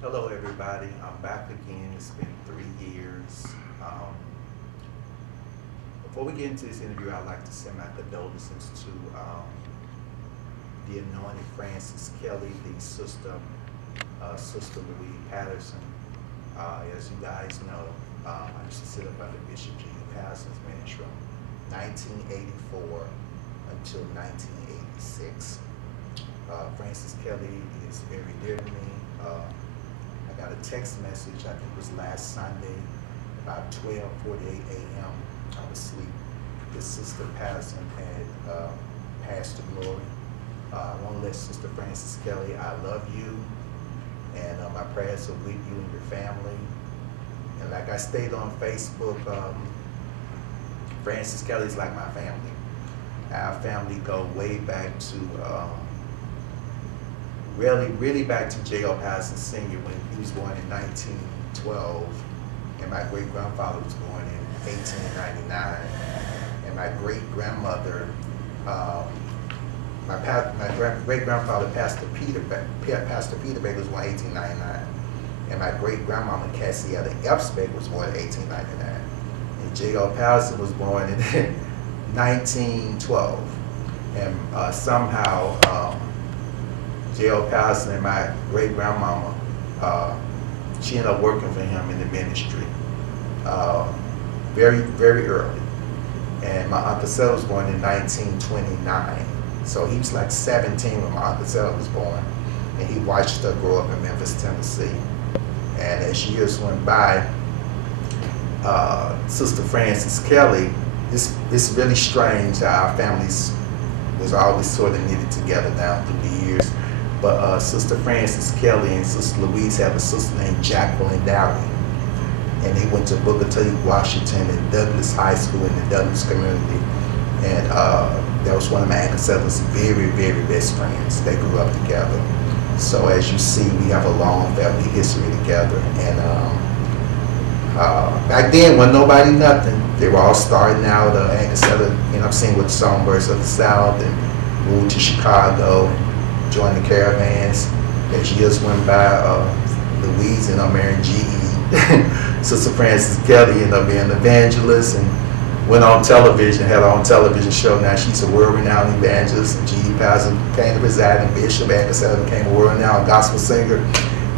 Hello, everybody. I'm back again. It's been 3 years. Before we get into this interview, I'd like to send my condolences to the anointed Francis Kelly, the Sister Louise Patterson. As you guys know, I used to sit up under Bishop G. Patterson's ministry from 1984 until 1986. Francis Kelly is very dear to me. I got a text message, I think it was last Sunday, about 12:48 a.m. I was asleep. This Sister Patterson had passed to glory. I want to let Sister Francis Kelly, I love you, and my prayers are with you and your family. And like I stated on Facebook, Francis Kelly is like my family. Our family go way back to really back to J.O. Patterson Sr. when he was born in 1912, and my great-grandfather was born in 1899, and my great-grandmother, my great-grandfather, Pastor Peter Baker, was born in 1899, and my great-grandmama, Cassietta Epsbeck, was born in 1899, and J.O. Patterson was born in 1912, and somehow J.O. Patterson and my great-grandmama, she ended up working for him in the ministry very early. And my Uncle Sel was born in 1929. So he was like 17 when my Uncle Sel was born. And he watched her grow up in Memphis, Tennessee. And as years went by, Sister Francis Kelly, it's really strange how our families was always sort of knitted together down through the years. But Sister Francis Kelly and Sister Louise have a sister named Jacqueline Downey. And they went to Booker T. Washington and Douglas High School in the Douglas community. And that was one of my Uncle Sel's very best friends. They grew up together. So as you see, we have a long family history together. And back then, when nobody nothing, they were all starting out. Uncle Sel, you know, I'm saying, with Songbirds of the South, and moved to Chicago. Joined the caravans. As years went by, Louise ended up marrying G.E. Sister Francis Kelly ended up being an evangelist and went on television, had her own television show. Now she's a world-renowned evangelist, and G.E. Patterson became the presiding bishop, and became a world-renowned gospel singer.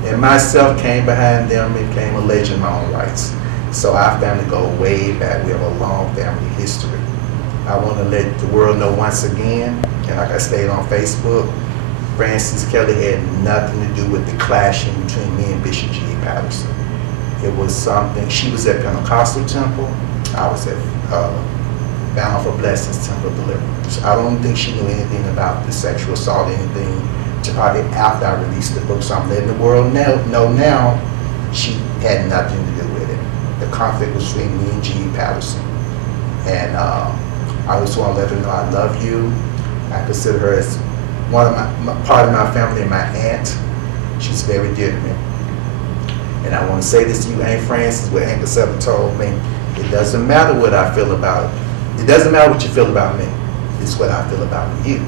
And myself came behind them and became a legend in my own rights. So our family go way back. We have a long family history. I want to let the world know once again, and like I stated on Facebook, Francis Kelly had nothing to do with the clashing between me and Bishop G. Patterson. It was something, she was at Pentecostal Temple, I was at Bound for Blessings Temple of Deliverance. I don't think she knew anything about the sexual assault, anything, until probably after I released the book. So I'm letting the world know now she had nothing to do with it. The conflict was between me and G. Patterson. And I just want to let her know I love you. I consider her as one of part of my family, and my aunt. She's very dear to me. And I want to say this to you, Aunt Francis, what Uncle Sel told me. It doesn't matter what I feel about it. It doesn't matter what you feel about me. It's what I feel about you.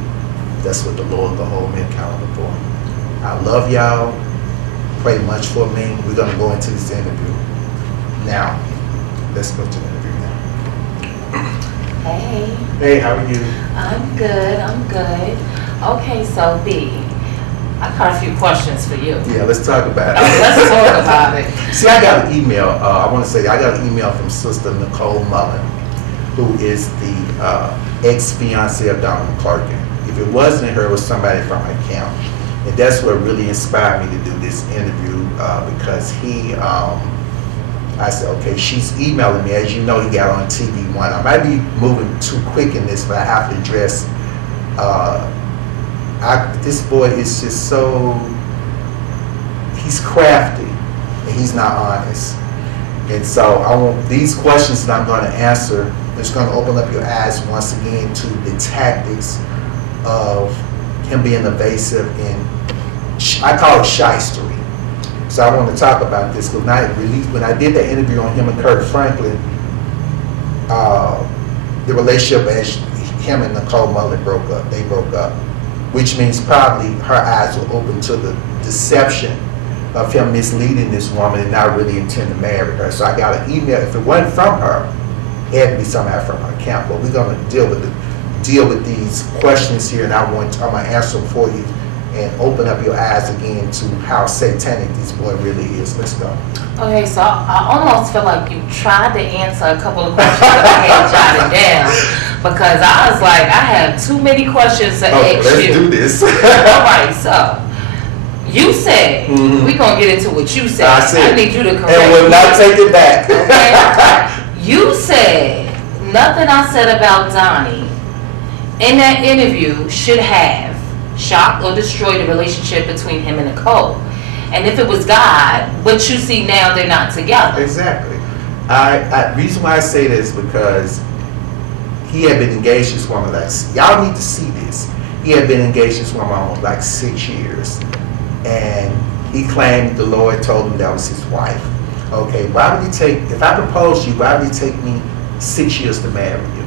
That's what the Lord will hold me accountable for. I love y'all. Pray much for me. We're going to go into this interview. Now, let's go to the interview now. Hey. Hey, how are you? I'm good. Okay, so B, I got a few questions for you. Yeah, let's talk about it. Let's talk about it. See, I got an email. I want to say I got an email from Sister Nicole Mullen, who is the ex-fiancée of Donald Clarkin. If it wasn't her, it was somebody from my camp. And that's what really inspired me to do this interview, because I said, okay, she's emailing me. As you know, he got on TV One. I might be moving too quick in this, but I have to address this boy is just so, he's crafty and he's not honest. And so I want these questions that I'm going to answer, it's going to open up your eyes once again to the tactics of him being evasive and I call it shystery. So I want to talk about this because when I did the interview on him and Kirk Franklin, the relationship as him and Nicole Mullen broke up. They broke up, which means probably her eyes were open to the deception of him misleading this woman and not really intend to marry her. So I got an email. If it wasn't from her, it had to be somebody from her account. But we're going to deal with these questions here, and I'm going to answer them for you and open up your eyes again to how satanic this boy really is. Let's go. Okay, so I almost feel like you tried to answer a couple of questions that I had jotted down, because I was like, I have too many questions to ask you. Let's do this. All right, so you said, we're going to get into what you said. I need you to correct me. And we'll not take it back. Okay? You said, nothing I said about Donnie in that interview should have shocked or destroyed the relationship between him and Nicole. And if it was God, what you see now, they're not together. Exactly. Reason why I say this, because he had been engaged to this woman, like, y'all need to see this. He had been engaged to this woman almost like 6 years. And he claimed the Lord told him that was his wife. Okay, why would if I proposed to you, why would it take me 6 years to marry you?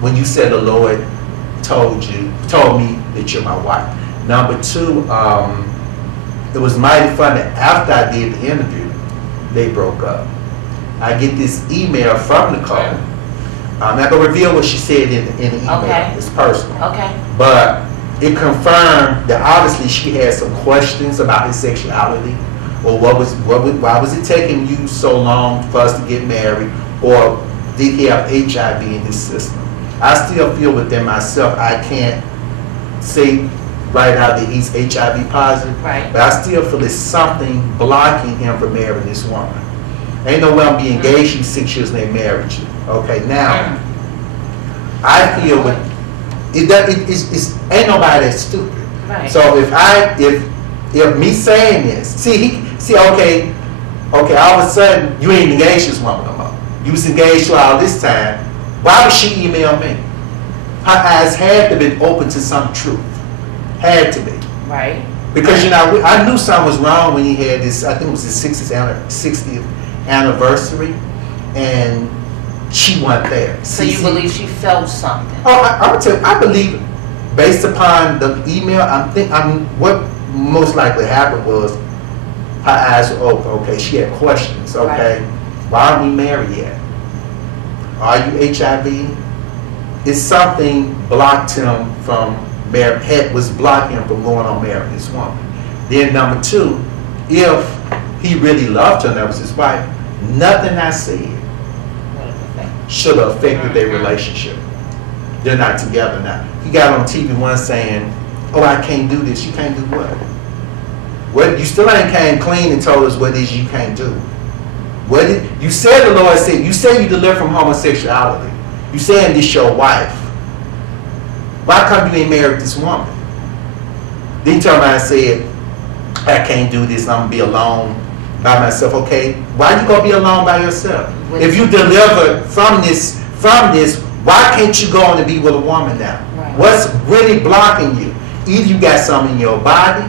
When you said the Lord told me that you're my wife. Number two, it was mighty funny. After I did the interview, they broke up. I get this email from Nicole. I'm not going to reveal what she said in the email. Okay. It's personal. Okay. But it confirmed that obviously she had some questions about his sexuality, or why was it taking you so long for us to get married, or did he have HIV in his system? I still feel within myself, I can't say right now that he's HIV positive, right, but I still feel there's something blocking him from marrying this woman. Ain't no way I'm being engaged you 6 years and they married you. Okay, now I feel it's ain't nobody that's stupid. Right. So if me saying this, okay, all of a sudden you ain't engaged this woman no more. You was engaged to her all this time. Why would she email me? Her eyes had to be open to some truth. Had to be. Right. Because I knew something was wrong when he had this. I think it was his 60th anniversary, and she wasn't there. So you believe she felt something? Oh, I'm gonna tell you, I believe, based upon the email, what most likely happened was her eyes were open. Okay, she had questions. Okay, right. Why aren't we married yet? Are you HIV? It's something blocked him from was blocking him from going on marrying this woman. Then number two, if he really loved her and that was his wife, nothing I said should have affected their relationship. They're not together now. He got on TV once saying, "Oh, I can't do this." You can't do what? What? You still ain't came clean and told us what it is you can't do. What you said? The Lord said. You say you deliver from homosexuality. You saying this your wife. Why come you ain't married this woman? Then you turn around and said, "I can't do this. I'm gonna be alone by myself." Okay, why you gonna be alone by yourself? If you delivered from this, why can't you go on to be with a woman now? Right. What's really blocking you? Either you got something in your body,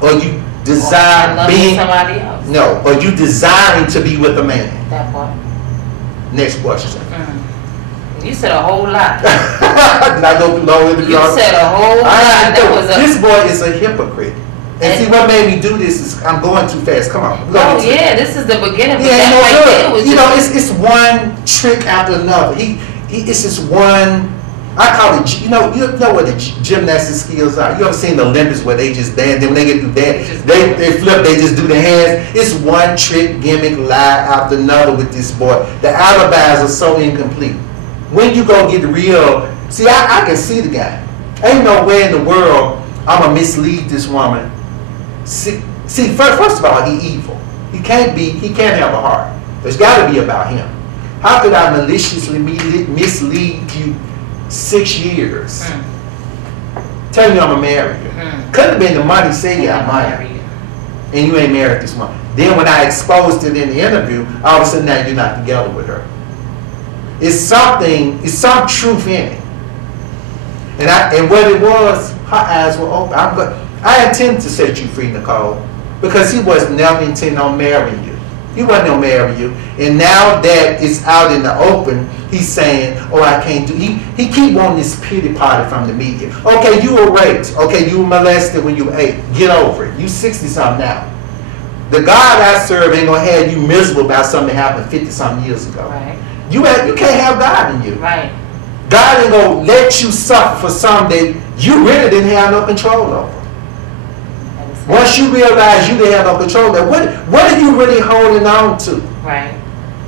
or you desire being somebody else. No, or you desiring to be with a man. That part. Next question. You said a whole lot. Not go too long with the You said a whole lot. This boy is a hypocrite. And see, what made me do this is I'm going too fast. Come on. Oh yeah, this is the beginning. Yeah, it's one trick after another. It's just one. I call it. You know what the gymnastic skills are. You ever seen the Olympics where they just dance? Then when they get through that, they flip. They just do the hands. It's one trick, gimmick, lie after another with this boy. The alibis are so incomplete. When you go get the real, see, I can see the guy. Ain't no way in the world I'm gonna mislead this woman. See, first of all, he evil. He can't have a heart. There's got to be about him. How could I maliciously mislead you 6 years? Tell you I'm gonna marry you. Could have been the money saying I'm married you, and you ain't married this woman. Then when I exposed it in the interview, all of a sudden now you're not together with her. It's some truth in it. And what it was, her eyes were open. I intend to set you free, Nicole, because he was never intending on marrying you. He wasn't going to marry you. And now that it's out in the open, he's saying, "Oh, I can't do." He keep wanting this pity party from the media. Okay, you were raped. Okay, you were molested when you were 8. Get over it. You 60-something now. The God I serve ain't gonna have you miserable about something that happened 50-something years ago. Right. You can't have God in you. Right. God ain't gonna let you suffer for something that you really didn't have no control over. Once you realize you didn't have no control over, what are you really holding on to? Right.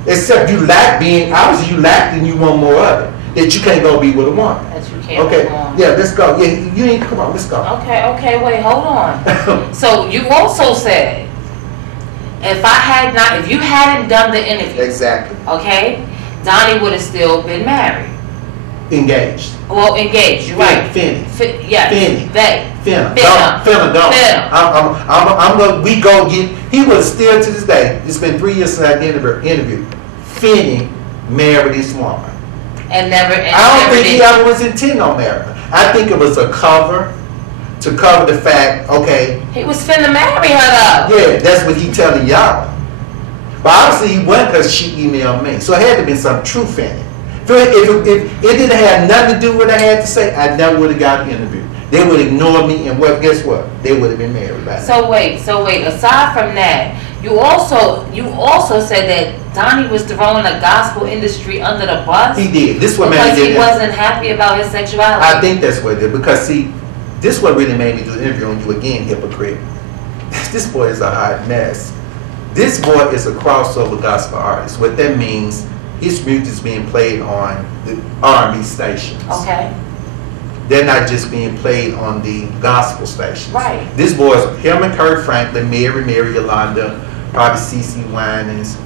Except you lack being, obviously you lack and you want more of it. That you can't go be with a woman. That you can't. Okay, yeah, let's go. Yeah, you need to come on, let's go. Okay, wait, hold on. So you also said, if you hadn't done the interview, exactly. Okay, Donnie would have still been married. Engaged. Well, engaged. You're right. Finny. Yes. Finny. Finna. We go get. He was still to this day. It's been 3 years since I did the interview. Finny married this woman. And never. I don't think he ever was intending on marrying her. I think it was a cover to cover the fact. Okay. He was finna marry her though. Yeah, that's what he telling y'all. But obviously he wasn't because she emailed me. So it had to be some truth in it. If it didn't have nothing to do with what I had to say, I never would have got the interview. They would ignore me, and guess what? They would have been married by now. So wait. Aside from that, you also said that Donnie was throwing the gospel industry under the bus. He did. This is what made me do because he wasn't happy about his sexuality. I think that's what it did. Because see, this is what really made me do the interview on you again, hypocrite. This boy is a hot mess. This boy is a crossover gospel artist. What that means, his music is being played on the R&B stations. Okay. They're not just being played on the gospel stations. Right. This boy is him and Kurt Franklin, Mary Yolanda, probably CeCe Winans.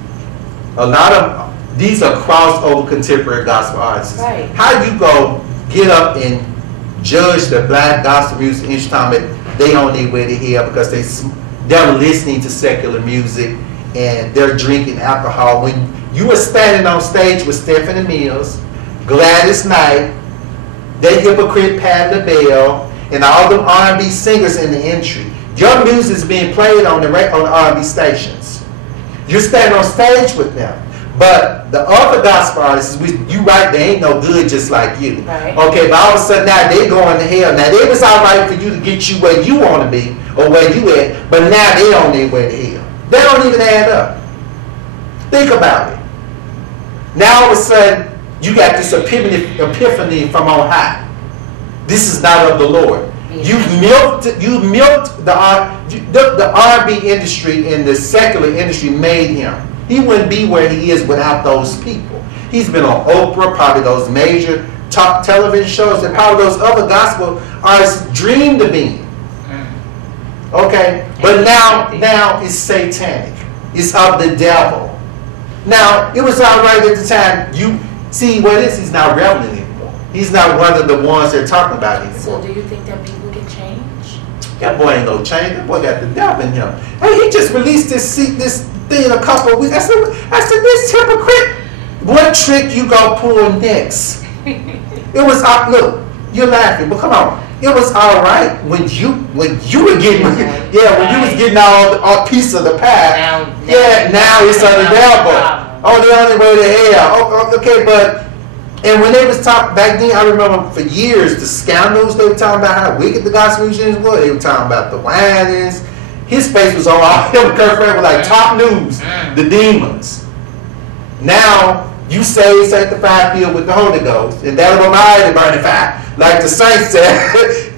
A lot of these are crossover contemporary gospel artists. Right. How you go get up and judge the black gospel music each time they on their way to hell because they're listening to secular music and they're drinking alcohol when you were standing on stage with Stephanie Mills, Gladys Knight, that hypocrite Patti LaBelle, and all them R&B singers in the entry. Your music is being played on the R&B stations. You're standing on stage with them. But the other gospel artists, you right, they ain't no good just like you. Right. Okay, but all of a sudden now they going to hell. Now it was all right for you to get you where you want to be or where you at, but now they on their way to hell. They don't even add up. Think about it. Now all of a sudden you got this epiphany from on high. This is not of the Lord. You milked the R&B industry and the secular industry made him. He wouldn't be where he is without those people. He's been on Oprah, probably those major top television shows that probably those other gospel artists dreamed of being. Okay? But now it's satanic. It's of the devil. Now, it was all right at the time. You see what it is? He's not relevant anymore. He's not one of the ones they're talking about anymore. So do you think that people can change? That boy ain't no change. That boy got the devil in him. Hey, he just released this thing a couple of weeks. I said, this hypocrite. What trick you gonna pull next? It was look, you're laughing, but come on. It was all right when you were getting when you was getting all piece of the pie. Now it's on the devil. Oh, the only way to hell. Oh, okay, but and when they was talking back then, I remember for years the scandals they were talking about how wicked the gospel musicians were. They were talking about the whinings. His face was on all him. Kurt Franklin was like top news. The demons. Now you say sanctified, filled with the Holy Ghost, and that will mind burning fire, like the saints said.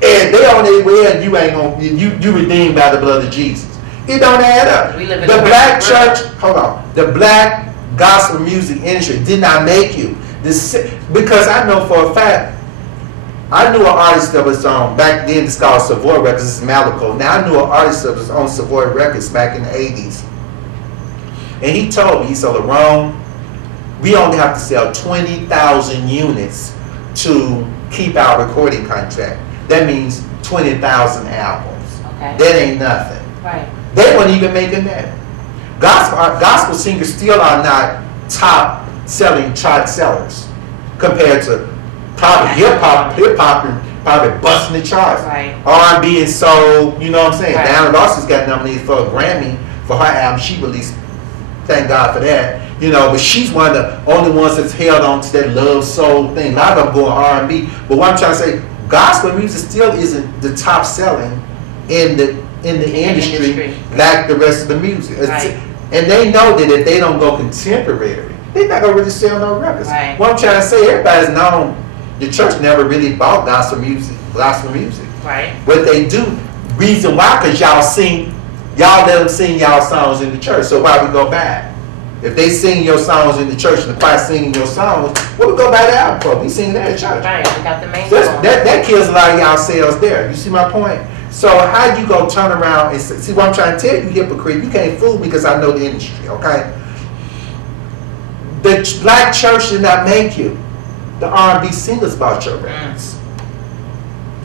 And they on their way, and you ain't gonna you redeemed by the blood of Jesus. It don't add up. The black church, hold on. The black gospel music industry did not make you this, because I know for a fact. I knew an artist that was on back then. It's called Savoy Records. This is Malachi. Now I knew an artist that was on Savoy Records back in the 80s, and he told me, he said, Lerone, we only have to sell 20,000 units to keep our recording contract. That means 20,000 albums. Okay. That ain't nothing. Right. They weren't even making that. Gospel singers still are not top selling chart sellers compared to probably hip hop probably busting the charts. Right. R&B and soul, you know what I'm saying? Right. Diana Ross got nominated for a Grammy for her album she released. Thank God for that. You know, but she's one of the only ones that's held on to that love soul thing. A lot of them going R&B. But what I'm trying to say, gospel music still isn't the top selling in the in the industry like the rest of the music. Right. And they know that if they don't go contemporary, they're not going to really sell no records. Right. What I'm trying to say, everybody's known the church never really bought gospel music. Right. What they do, reason why, because y'all let them sing y'all songs in the church. So why we go back? If they sing your songs in the church and the choir singing your songs, what we go by the album for? We sing that at church. Right, we got the main So song. that kills a lot of y'all sales there. You see my point? So how you go turn around and see what I'm trying to tell you, hypocrite? You can't fool me because I know the industry, okay? The black church did not make you. The R&B singers bought your records.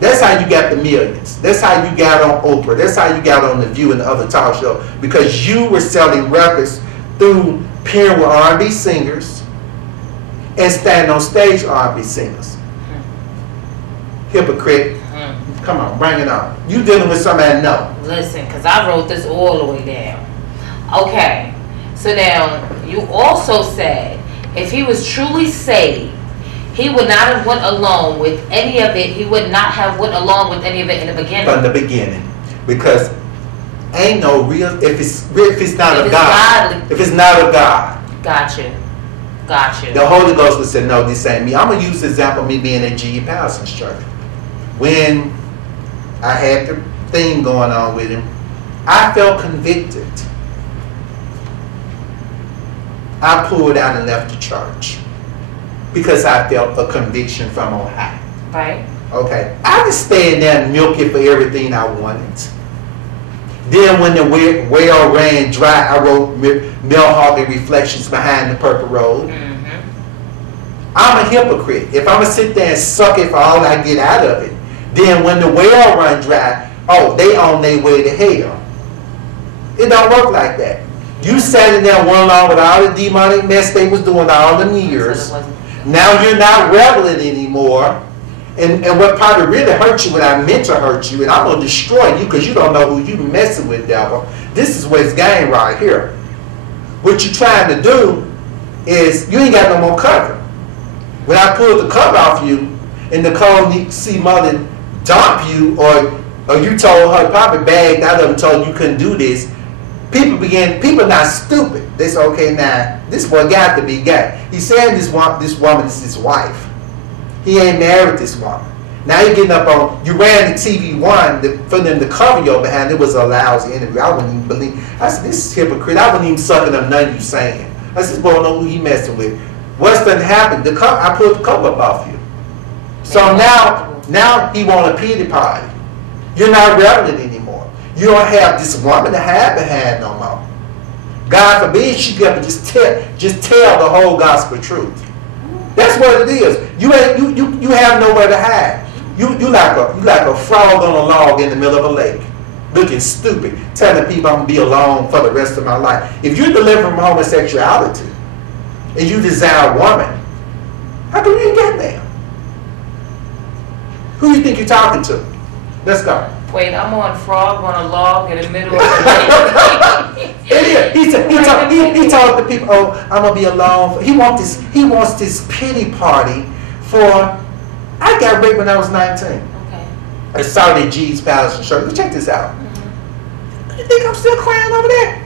That's how you got the millions. That's how you got on Oprah. That's how you got on The View and the other talk show, because you were selling records through pairing with R&B singers and standing on stage R&B singers. Hypocrite. Come on, bring it on. You dealing with somebody know. Listen, because I wrote this all the way down. Okay, so now you also said if he was truly saved, he would not have went along with any of it. He would not have went along with any of it in the beginning. From the beginning, because ain't no real if it's not of God. Godly. If it's not of God. Gotcha. The Holy Ghost would say, no, this ain't me. I'm gonna use the example of me being at G.E. Patterson's church. When I had the thing going on with him, I felt convicted. I pulled out and left the church because I felt a conviction from on high. Right. Okay. I just stayed there and milk it for everything I wanted. Then when the well ran dry, I wrote Malehogany Reflections Behind the Purple Road. I'm a hypocrite. If I'm going to sit there and suck it for all I get out of it, then when the well run dry, oh, they on their way to hell. It don't work like that. You sat in there one along with all the demonic mess they was doing all them years. Now you're not reveling anymore. And what probably really hurt you when I meant to hurt you, and I'm going to destroy you because you don't know who you messing with, devil. This is what's game right here. What you're trying to do is you ain't got no more cover. When I pulled the cover off you and Nicole see mother dump you, or you told her, probably bagged out of and told you couldn't do this, people not stupid. They say, okay, now, this boy got to be gay. He's saying this woman is his wife. He ain't married this woman. Now you're getting up on, you ran the TV one for them to cover your behind. It was a lousy interview. I wouldn't even believe. I said, this is hypocrite. I wouldn't even sucking up none you saying. I said, this boy don't know who he messing with. What's done happened? I put the cover up off you. So now he want a pity party. You're not relevant anymore. You don't have this woman to hide behind no more. God forbid she get up and just tell the whole gospel truth. That's what it is. You have nowhere to hide. You like a frog on a log in the middle of a lake, looking stupid, telling people I'm gonna be alone for the rest of my life. If you're delivering from homosexuality and you desire a woman, how come you didn't get there? Who you think you're talking to? Let's go. Wait, I'm on frog on a log in the middle of the He told the people, oh, I'm gonna be alone. He wants this pity party for. I got raped when I was 19. Okay. I saw the G's Palace and Church. Check this out. You think I'm still crying over there?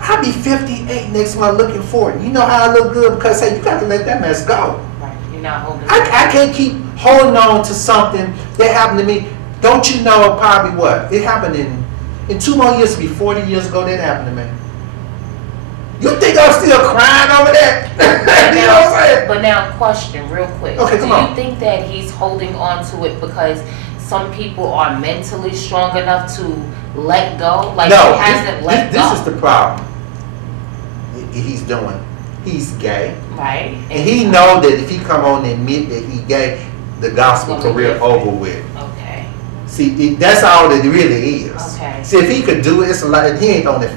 I'll be 58 next month looking for it. You know how I look good because hey, you got to let that mess go. Right. You're not holding. I can't keep holding on to something that happened to me. Don't you know probably what? It happened in 2 more years, be 40 years ago that happened to me. You think I'm still crying over that? You know what I'm saying? But now, question real quick. Okay, come on. Do you think that he's holding on to it because some people are mentally strong enough to let go? Like no, he hasn't let go. This is the problem. He's doing. He's gay. Right. And he know that if he come on and admit that he gay, the gospel career over with. Okay. See, that's all it really is. Okay. See, if he could do it, it's a lot. He ain't on the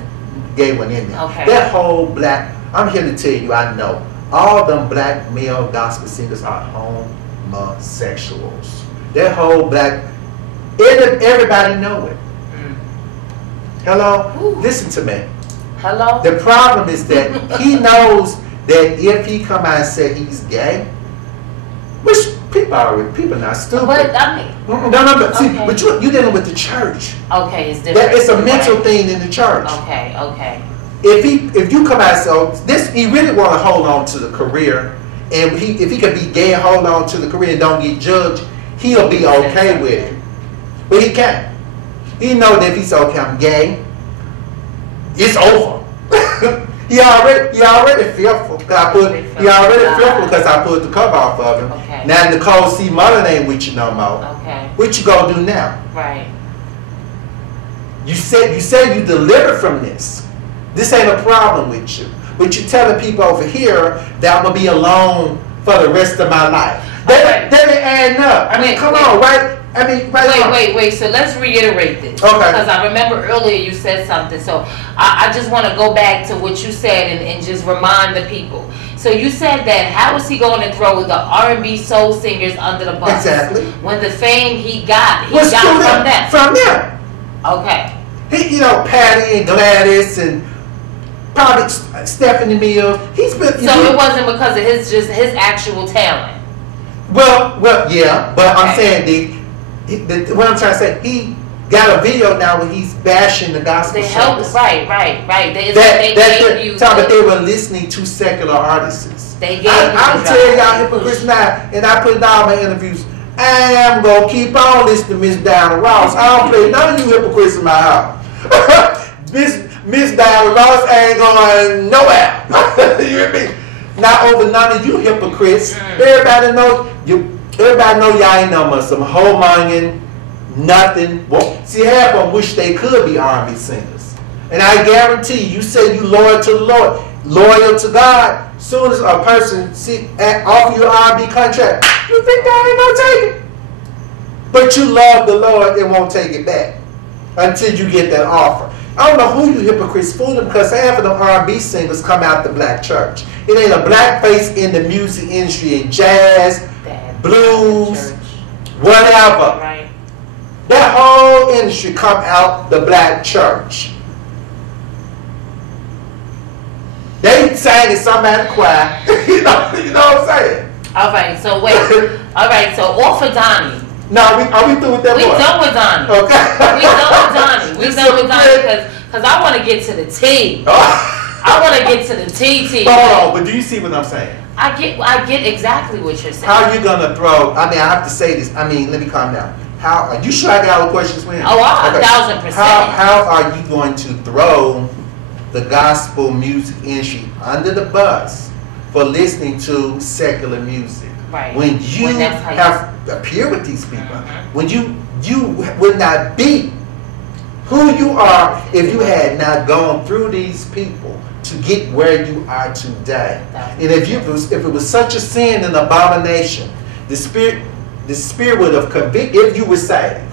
gay one in there. Okay. That whole black, I'm here to tell you, I know, all them black male gospel singers are homosexuals. That whole black, everybody know it. Hello? Ooh. Listen to me. Hello? The problem is that he knows that if he come out and say he's gay, which people not stupid. But I mean, but see, okay. but you're dealing with the church. Okay, it's different. It's a mental thing in the church. Okay. If you come out, so this, he really want to hold on to the career, and if he could be gay and hold on to the career and don't get judged, he'll be okay with it. But he can't. He know that if he's okay, I'm gay, it's over. he already fearful. He already fearful because I put the cover off of him. Okay. Now Nicole C. Mullen ain't with you no more. Okay. What you gonna do now? Right. You said you delivered from this. This ain't a problem with you. But you're telling people over here that I'm gonna be alone for the rest of my life. That ain't adding up. I mean, come on, right? I mean, wait. So let's reiterate this. Okay. Because I remember earlier you said something. So I just want to go back to what you said and just remind the people. So you said that how is he going to throw the R&B soul singers under the bus? Exactly. When the fame he got from them. From them. Okay. He, Patti and Gladys and probably Stephanie Mills. He's been. So it wasn't because of his actual talent. Well, yeah, but okay. I'm saying what I'm trying to say, he got a video now where he's bashing the gospel. They helped, right. They were listening to secular artists. They gave. I'm telling y'all hypocrites now, and I put it in all my interviews. I am gonna keep on listening to Miss Diana Ross. I don't play none of you hypocrites in my house. Miss Diana Ross ain't going nowhere. You hear me? Not over none of you hypocrites. Everybody know y'all ain't no much some homonging, nothing. Well, see, half of them wish they could be R&B singers. And I guarantee you say you loyal to the Lord, loyal to God. Soon as a person offer you an R&B contract, you think they ain't gonna take it. But you love the Lord and won't take it back until you get that offer. I don't know who you hypocrites fooling because half of them R&B singers come out the black church. It ain't a black face in the music industry, in jazz, blues, whatever. Right. That whole industry come out the black church. They sang in somebody's choir. you know what I'm saying? All right, so wait. All right, so off of Donnie. No, are we through with that? We done with Donnie. Okay. We done with Donnie because I want to get to the T. I want to get to the T. Hold on, but do you see what I'm saying? I get exactly what you're saying. How are you gonna throw? I mean, I have to say this. I mean, let me calm down. How are you sure I got all the questions for him? Oh, 1,000%. How are you going to throw the gospel music industry under the bus for listening to secular music? Right. When you have appeared with these people, when you would not be who you are if you had not gone through these people to get where you are today. And if it was such a sin and abomination, the spirit would have convicted if you were saved.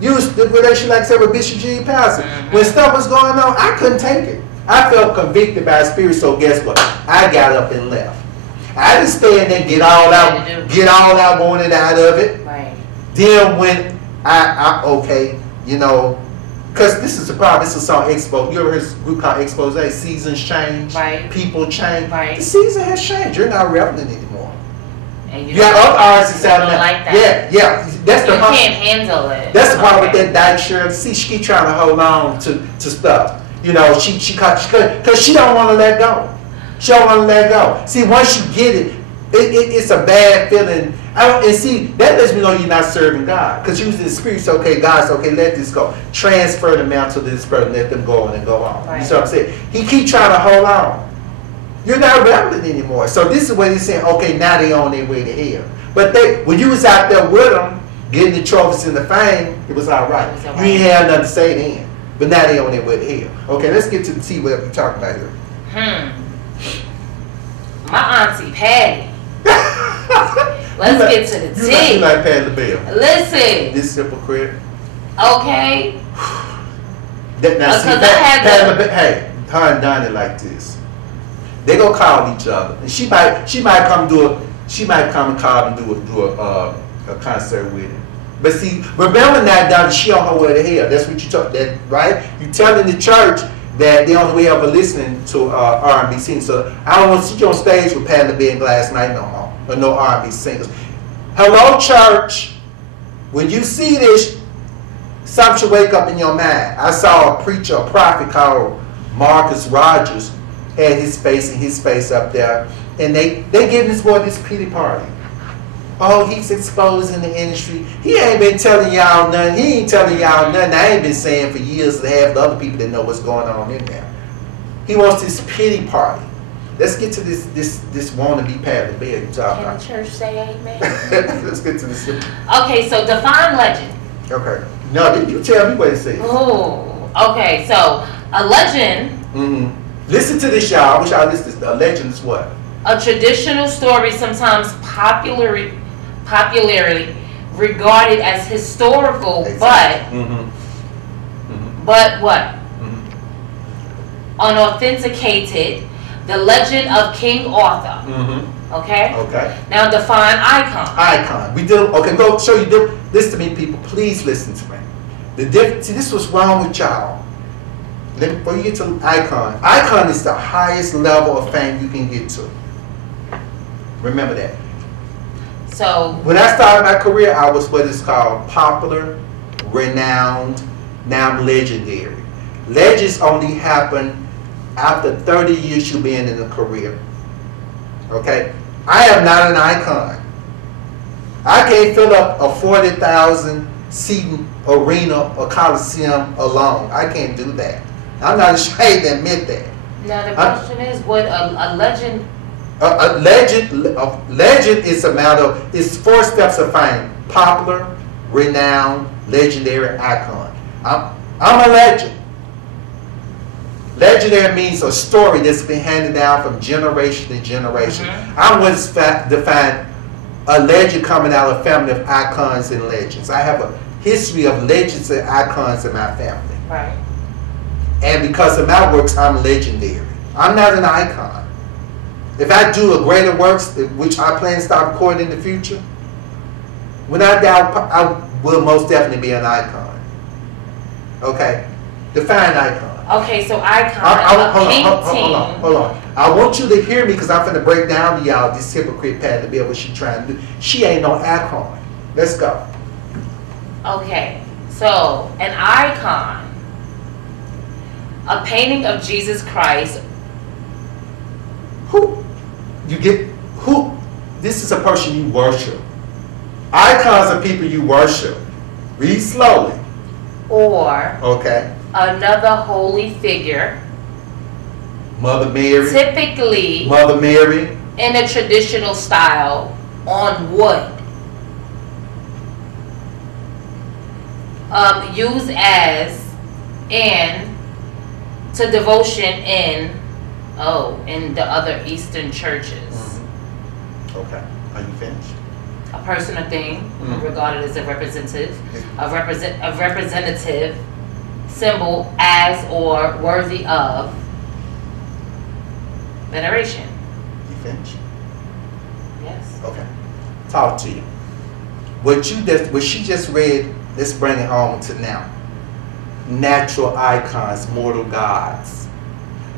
The relation like I said with Bishop G. Pastor. When stuff was going on, I couldn't take it. I felt convicted by the spirit, so guess what? I got up and left. I didn't stand there and get all out, wanted out of it. Right. Then when because this is the problem. This is a song Expo. You ever heard a group called Expose? Seasons change. Right. People change. Right. The season has changed. You're not relevant anymore. And you got other artists out there. Like that. Yeah. That's you can't handle it. That's the problem with that Dyke Cher. See, she keep trying to hold on to stuff. Because she don't want to let go. She don't want to let go. See, once you get it, it's a bad feeling. And see, that lets me know you're not serving God. Because you was in the spirit, so okay, God's okay, let this go. Transfer the mantle to this person, let them go on and go on. Right. You see what I'm saying? He keep trying to hold on. You're not relevant anymore. So this is what he's saying, okay, now they on their way to hell. But when you was out there with them, getting the trophies and the fame, it was all right. You ain't had nothing to say then. But now they on their way to hell. Okay, let's get to the T, what we're talking about here. My auntie Patti. Let's get to the T. You like Patti LaBelle. Listen. This hypocrite. Okay. Patti LaBelle, hey, her and Donnie like this. They gonna call each other, and she might come and call and do a concert with him. But see, remember now, Donnie, she on her way to hell. That's what you talk. That right? You telling the church that they only way ever listening to R&B singers. So I don't want to see you on stage with Patti LaBelle last night no more, or no R&B singers. Hello, church. When you see this, something should wake up in your mind. I saw a preacher, a prophet called Marcus Rogers, had his face and his face up there, and they giving this boy this pity party. Oh, he's exposing the industry. He ain't been telling y'all nothing. He ain't telling y'all nothing. I ain't been saying for years to have the other people that know what's going on in there. He wants this pity party. Let's get to this wannabe Patti Labelle you talking about. Can the church say amen? Let's get to this. Okay, so define legend. Okay. No, you tell me what it says. Oh, okay. So a legend. Mm-hmm. Listen to this, y'all. I wish y'all listen to this. A legend is what? A traditional story, sometimes popularly regarded as historical, exactly. but what? Mm-hmm. Unauthenticated. The legend of King Arthur. Mm-hmm. Okay? Okay. Now define icon. Icon. We do. Okay, go show you. Listen to me, people. Please listen to me. See, this was wrong with y'all. Before you get to icon, icon is the highest level of fame you can get to. Remember that. So when I started my career, I was what is called popular, renowned, now legendary. Legends only happen after 30 years you being in a career. Okay? I am not an icon. I can't fill up a 40,000 seating arena or coliseum alone. I can't do that. I'm not ashamed to admit that. Now the question is, would a legend... A legend is a matter of, it's 4 steps of fame. Popular, renowned, legendary, icon. I'm a legend. Legendary means a story that's been handed down from generation to generation. Mm-hmm. I'm what's defined a legend coming out of a family of icons and legends. I have a history of legends and icons in my family. Right. And because of my works, I'm legendary. I'm not an icon. If I do a greater works, which I plan to start recording in the future, when I die, I will most definitely be an icon. Okay? Define icon. Okay, so icon, hold on. I want you to hear me because I'm going to break down to y'all this hypocrite Patti Labelle, what she trying to do. She ain't no icon. Let's go. Okay, so an icon, a painting of Jesus Christ. Who? This is a person you worship. Icons are people you worship. Read slowly. Or. Okay. Another holy figure. Mother Mary. Typically. Mother Mary. In a traditional style on wood. Used as to devotion in the other Eastern churches. Mm-hmm. Okay. Are you finished? A person or thing regarded as a representative, a representative symbol as or worthy of veneration. You finished? Yes. Okay. Talk to you. What she just read, let's bring it home to now. Natural icons, mortal gods.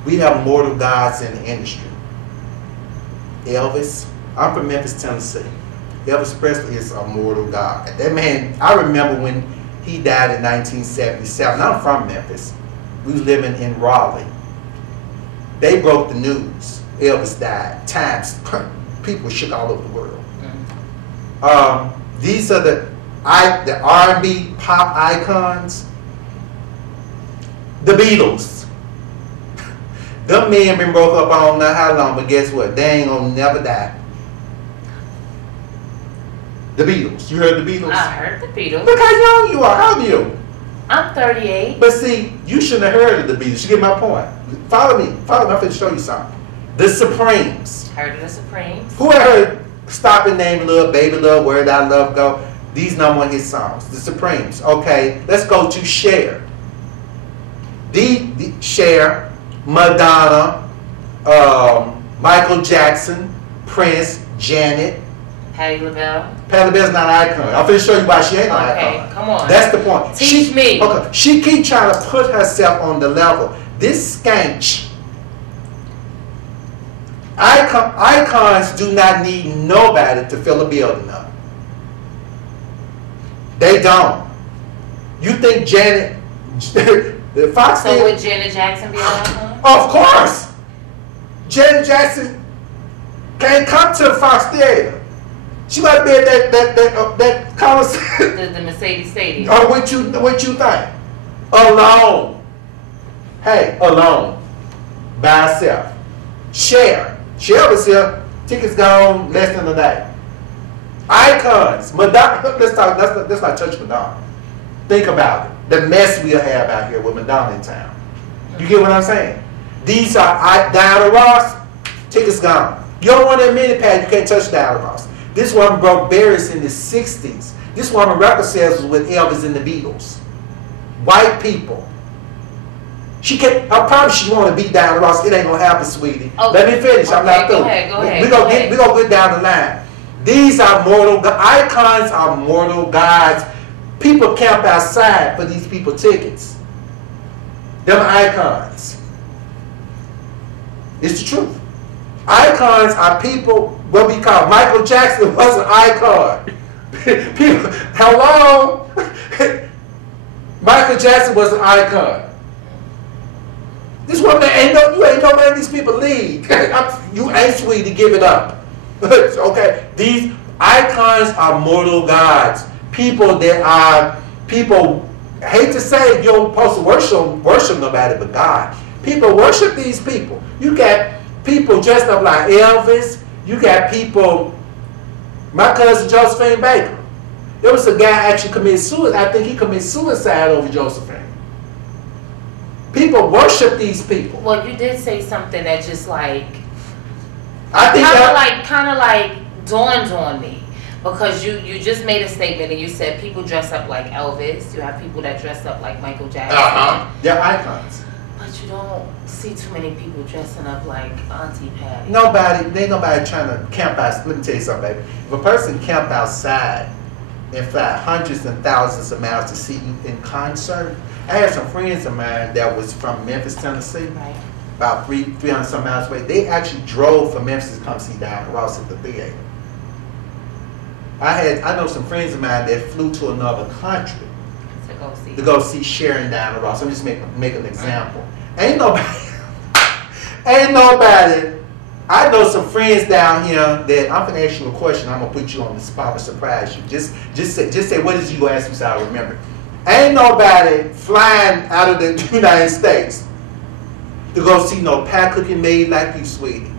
We have mortal gods in the industry. Elvis, I'm from Memphis, Tennessee. Elvis Presley is a mortal god. That man, I remember when he died in 1977. I'm from Memphis. We was living in Raleigh. They broke the news. Elvis died. Times, people shook all over the world. These are the R&B pop icons. The Beatles. Them men been broke up I don't know how long, but guess what? They ain't gonna never die. The Beatles. You heard the Beatles? I heard the Beatles. Look how young you are. How old are you? I'm 38. But see, you shouldn't have heard of the Beatles. You get my point. Follow me. I'm going to show you something. The Supremes. Heard of the Supremes. Who heard Stop and Name Love, Baby Love, Where Did I Love Go? These #1 hit songs. The Supremes. Okay, let's go to Cher. The Cher, Madonna, Michael Jackson, Prince, Janet. Patti Labelle. Patti Labelle's not an icon. I'm going to show you why she ain't an icon. Okay, come on. That's the point. Teach me. Okay, she keep trying to put herself on the level. This skank. Icons do not need nobody to fill a building up. They don't. You think Janet, the Fox So would Janet Jackson be allowed home? Of course. Janet Jackson can't come to the Fox Theater. She might be at that Coliseum. The Mercedes Stadium. Or what you think? Alone. Hey, alone. By herself. Cher was here. Tickets gone less than a day. Icons. Madonna. Let's not touch Madonna. Think about it. The mess we'll have out here with Madonna in town. You get what I'm saying? These are Diana Ross. Tickets gone. You don't want that mini pad, you can't touch Diana Ross. This woman broke barriers in the 60s. This woman record sales was with Elvis and the Beatles. White people. I promise she want to beat Diana Ross. It ain't gonna happen, sweetie. Okay. Let me finish. I'm not through. Go ahead. We're gonna get down the line. These are mortal icons. Are mortal gods. People camp outside for these people tickets. Them icons. It's the truth. Icons are people, what we call Michael Jackson was an icon. People, hello? Michael Jackson was an icon. This woman you ain't no man these people leave. You ain't sweet to give it up. Okay? These icons are mortal gods. People hate to say you don't supposed to worship nobody but God. People worship these people. You got people dressed up like Elvis. You got people, my cousin Josephine Baker. There was a guy actually committed suicide. I think he committed suicide over Josephine. People worship these people. Well, you did say something that just like, I think kind of like dawned on me. Because you just made a statement and you said people dress up like Elvis. You have people that dress up like Michael Jackson. They're icons. But you don't see too many people dressing up like Auntie Patty. Ain't nobody trying to camp out. Let me tell you something, baby. If a person camp outside and fly hundreds and thousands of miles to see you in concert, I had some friends of mine that was from Memphis, Tennessee, right, about 300 some miles away. They actually drove from Memphis to come see Diana Ross at the theater. I know some friends of mine that flew to another country to go see Cher and Diana Ross. I'm just make an example. Ain't nobody. I know some friends down here that I'm gonna ask you a question. I'm gonna put you on the spot and surprise you. Just say what is you gonna ask me so I remember. Ain't nobody flying out of the United States to go see no pie cooking maid like you, sweetie.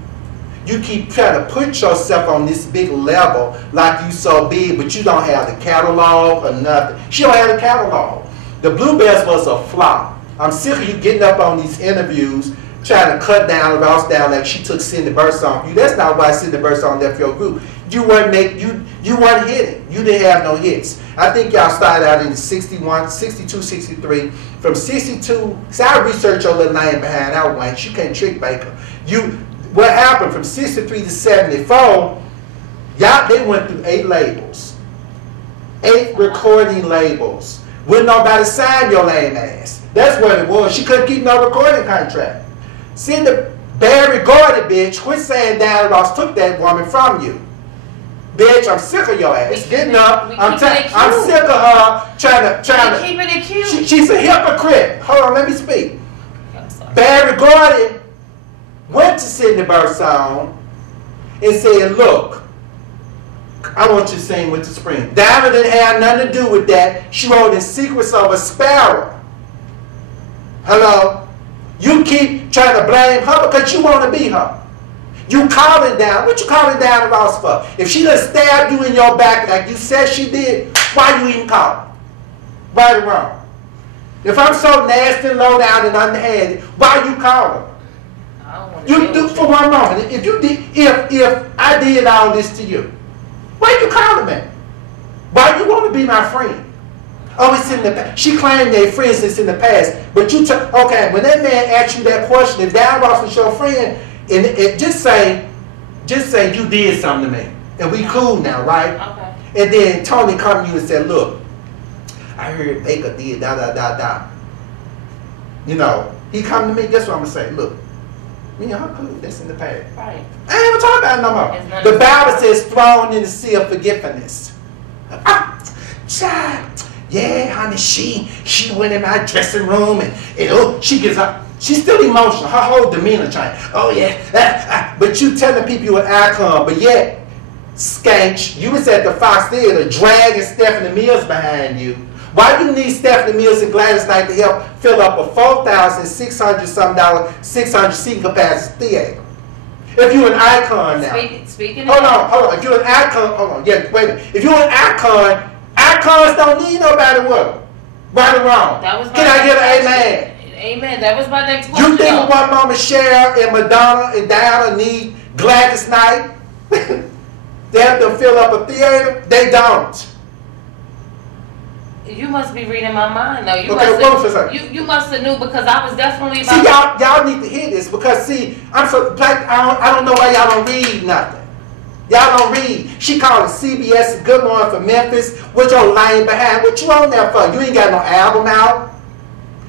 You keep trying to put yourself on this big level like you so big, but you don't have the catalog or nothing. She don't have the catalog. The Bluebells was a flop. I'm sick of you getting up on these interviews trying to cut down Ross down like she took Cindy Burson off you. That's not why Cindy Burson left your group. You weren't hitting. You didn't have no hits. I think y'all started out in 61, 62, 63. From 62, see, I researched your little name behind that one. You can't trick Baker. What happened from 63 to 74, they went through 8 labels. 8 recording labels. Wouldn't nobody sign your lame ass. That's what it was. She couldn't keep no recording contract. See, the Barry Gordy bitch, quit saying Diana Ross took that woman from you. Bitch, I'm sick of your ass. Getting up. I'm sick of her trying to keeping it cute. She's a hypocrite. Hold on, let me speak. Barry Gordy went to Cindy Burson and said, look, I want you to sing with the spring. Diamond didn't have nothing to do with that. She wrote in Secrets of a Sparrow. Hello? You keep trying to blame her because you want to be her. You calling down. What you calling down Ross for? If she done stabbed you in your back like you said she did, why you even call? Right or wrong? If I'm so nasty, low down, and underhanded, why you calling? You do for one moment. If I did all this to you, why you calling me? Why you want to be my friend? Oh, it's in the past. She claimed they're friends since in the past. But you okay, when that man asked you that question, if Diana Ross was your friend, and just say you did something to me. And we cool now, right? Okay. And then Tony come to you and said, look, I heard Baker did da. You know, he come to me, guess what I'm gonna say? Look, me and her cool, that's in the past. Right. I ain't gonna talk about it no more. The Bible says thrown in the sea of forgiveness. Child, yeah, honey, she went in my dressing room and oh, she gets up. She's still emotional. Her whole demeanor changed. Oh yeah, but you telling people you an icon, but yet, skank, you was at the Fox Theater dragging Stephanie Mills behind you. Why you need Stephanie Mills and Gladys Knight to help fill up a $4,600 $600 seating capacity theater? If you're an icon now. Speaking hold on. If you're an icon, hold on. Yeah, wait a minute. If you're an icon, icons don't need nobody what? Right or wrong? That was my Can I get an amen? Amen. That was my next question. You think one mama Cher and Madonna and Diana need Gladys Knight? They have to fill up a theater? They don't. You must be reading my mind, though. You must have knew because I was definitely about. See, y'all need to hear this because see, I'm so black. I don't know why y'all don't read nothing. Y'all don't read. She called it CBS Good Morning for Memphis. What your lying behind? What you on there for? You ain't got no album out.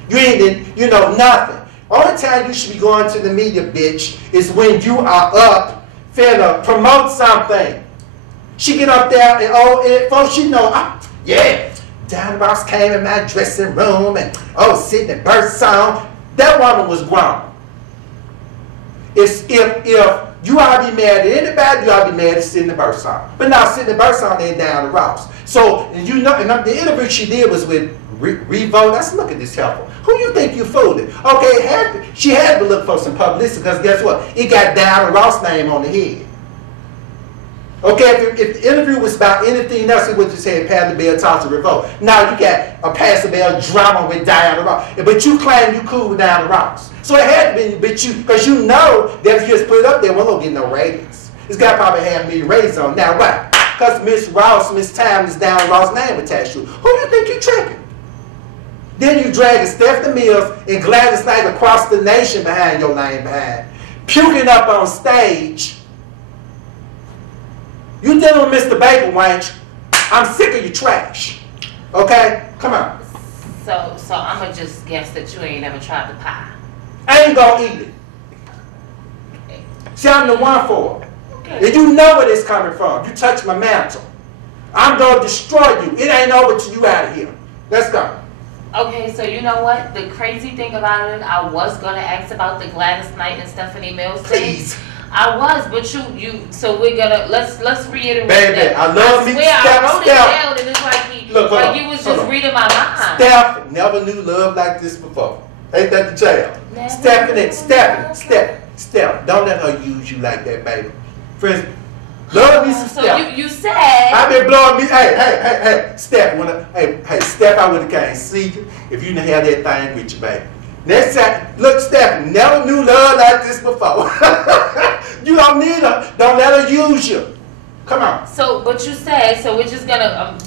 You ain't, nothing. Only time you should be going to the media, bitch, is when you are up, finna promote something. She get up there and folks, she know, yeah. Diana Ross came in my dressing room and Sydney Birdsong. That woman was grown. If you ought to be mad at anybody, you ought to be mad at Sydney Birdsong. But now Sydney Birdsong ain't Diana Ross. So and the interview she did was with Revolt. Let's look at this helper. Who you think you fooling? Okay, she had to look for some publicity because guess what? It got Diana Ross' name on the head. Okay, if the interview was about anything else, it would just say Patti Labelle talks to Revolt. Now you got a Patti Labelle drama with Diana Ross, but you claim you cool with Diana Ross. So it had to be, because you know that if you just put it up there, we won't get no ratings. It's got probably 500,000 ratings on. Now why? Because Miss Time is Diana Ross' name attached to. Who do you think you tricking? Then you dragging Stephanie Mills and Gladys Knight across the nation behind your name behind, puking up on stage. You dealing with Mr. Baker, Wanch. I'm sick of your trash. Okay? Come on. So I'm going to just guess that you ain't never tried the pie. I ain't going to eat it. Okay. See, I'm the one for it. Okay. And you know where this coming from. You touch my mantle. I'm going to destroy you. It ain't over till you out of here. Let's go. Okay, so you know what? The crazy thing about it, I was going to ask about the Gladys Knight and Stephanie Mills thing. Please. I was, but so we're gonna let's reiterate. Baby, that. I love me. I wrote it down, and it's like you was just reading my mind. Steph never knew love like this before. Ain't that the jail? Steph, don't let her use you like that, baby. Friends, love me some so Steph. you said I've been blowing me. Hey, Steph. Steph, I would have came see you if you didn't have that thing with you, baby. Next time, look, Steph, never knew love like this before. You don't need her. Don't let her use you. Come on. So, but you said, so we're just gonna,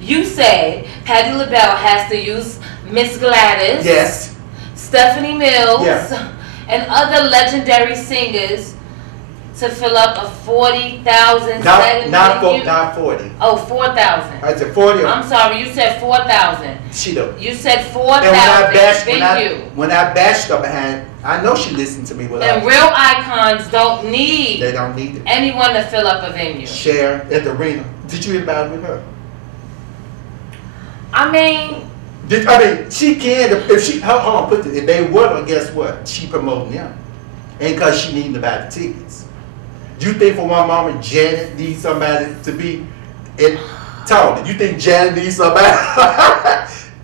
you said Patti Labelle has to use Miss Gladys. Yes. Stephanie Mills. Yes. And other legendary singers to fill up a 40,000 not 40. Oh, 4,000. I said 40. I'm sorry, you said 4,000. She do. You said 4,000. When I bashed her behind, I know she listened to me. And real icons don't need. They don't need it. Anyone to fill up a venue. Cher at the arena. Did you hear about it with her? I mean, she can if she hold on. If they would, guess what? She promoting them, and because she needing to buy the tickets. You think for one moment Janet needs somebody to be Tony? You think Janet needs somebody?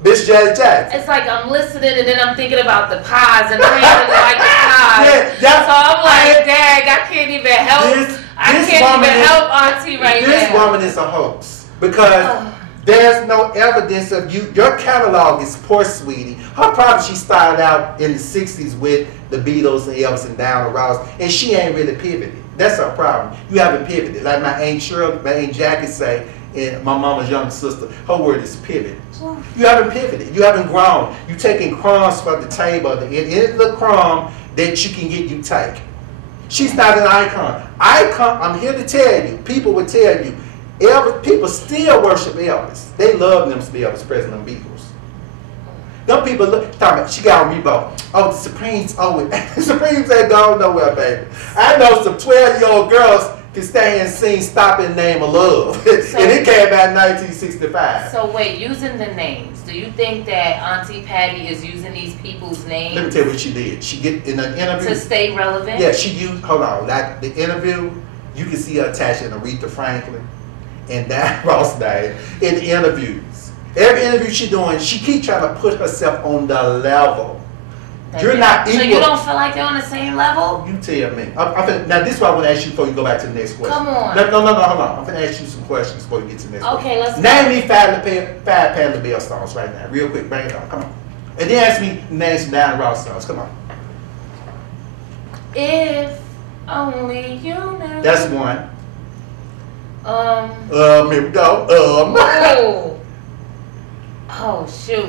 Miss Janet Jackson. It's like I'm listening and then I'm thinking about the pies and I ain't really like the pies. Yeah, so I'm like, dang, I can't even help. I can't even help Auntie right now. This woman is a hoax because there's no evidence of you. Your catalog is poor, sweetie. Her probably she started out in the '60s with the Beatles and Elvis and Diana Ross, and she ain't really pivoted. That's her problem. You haven't pivoted. Like my Aunt Shirley, my Aunt Jackie say, and my mama's younger sister, her word is pivot. You haven't pivoted. You haven't grown. You taking crumbs from the table. Any little crumb that you can get, you take. She's not an icon. I'm here to tell you, people will tell you, Elvis, people still worship Elvis. They love them Elvis President Beatles. Them people talking about, she got on Rebo. Oh, the Supremes, the Supremes ain't gone nowhere, baby. I know some 12-year-old girls can stand and sing Stop in the Name of Love. So, and it came out in 1965. So wait, using the names, do you think that Auntie Patti is using these people's names? Let me tell you what she did. She get in an interview. To stay relevant? Yeah, she used, hold on, like the interview, you can see her attaching Aretha Franklin and Diana Ross name in the interviews. Every interview she doing, she keep trying to put herself on the level. You're not equal. So you don't feel like they're on the same level? You tell me. Now this is what I want to ask you before you go back to the next question. Come on. No, hold on. I'm going to ask you some questions before you get to the next question. Okay, let's Name me five Patti Labelle songs right now. Real quick, bring it on. Come on. And then ask me name some Diana Ross songs. Come on. If only you knew. That's one. Here we go. Oh shoot.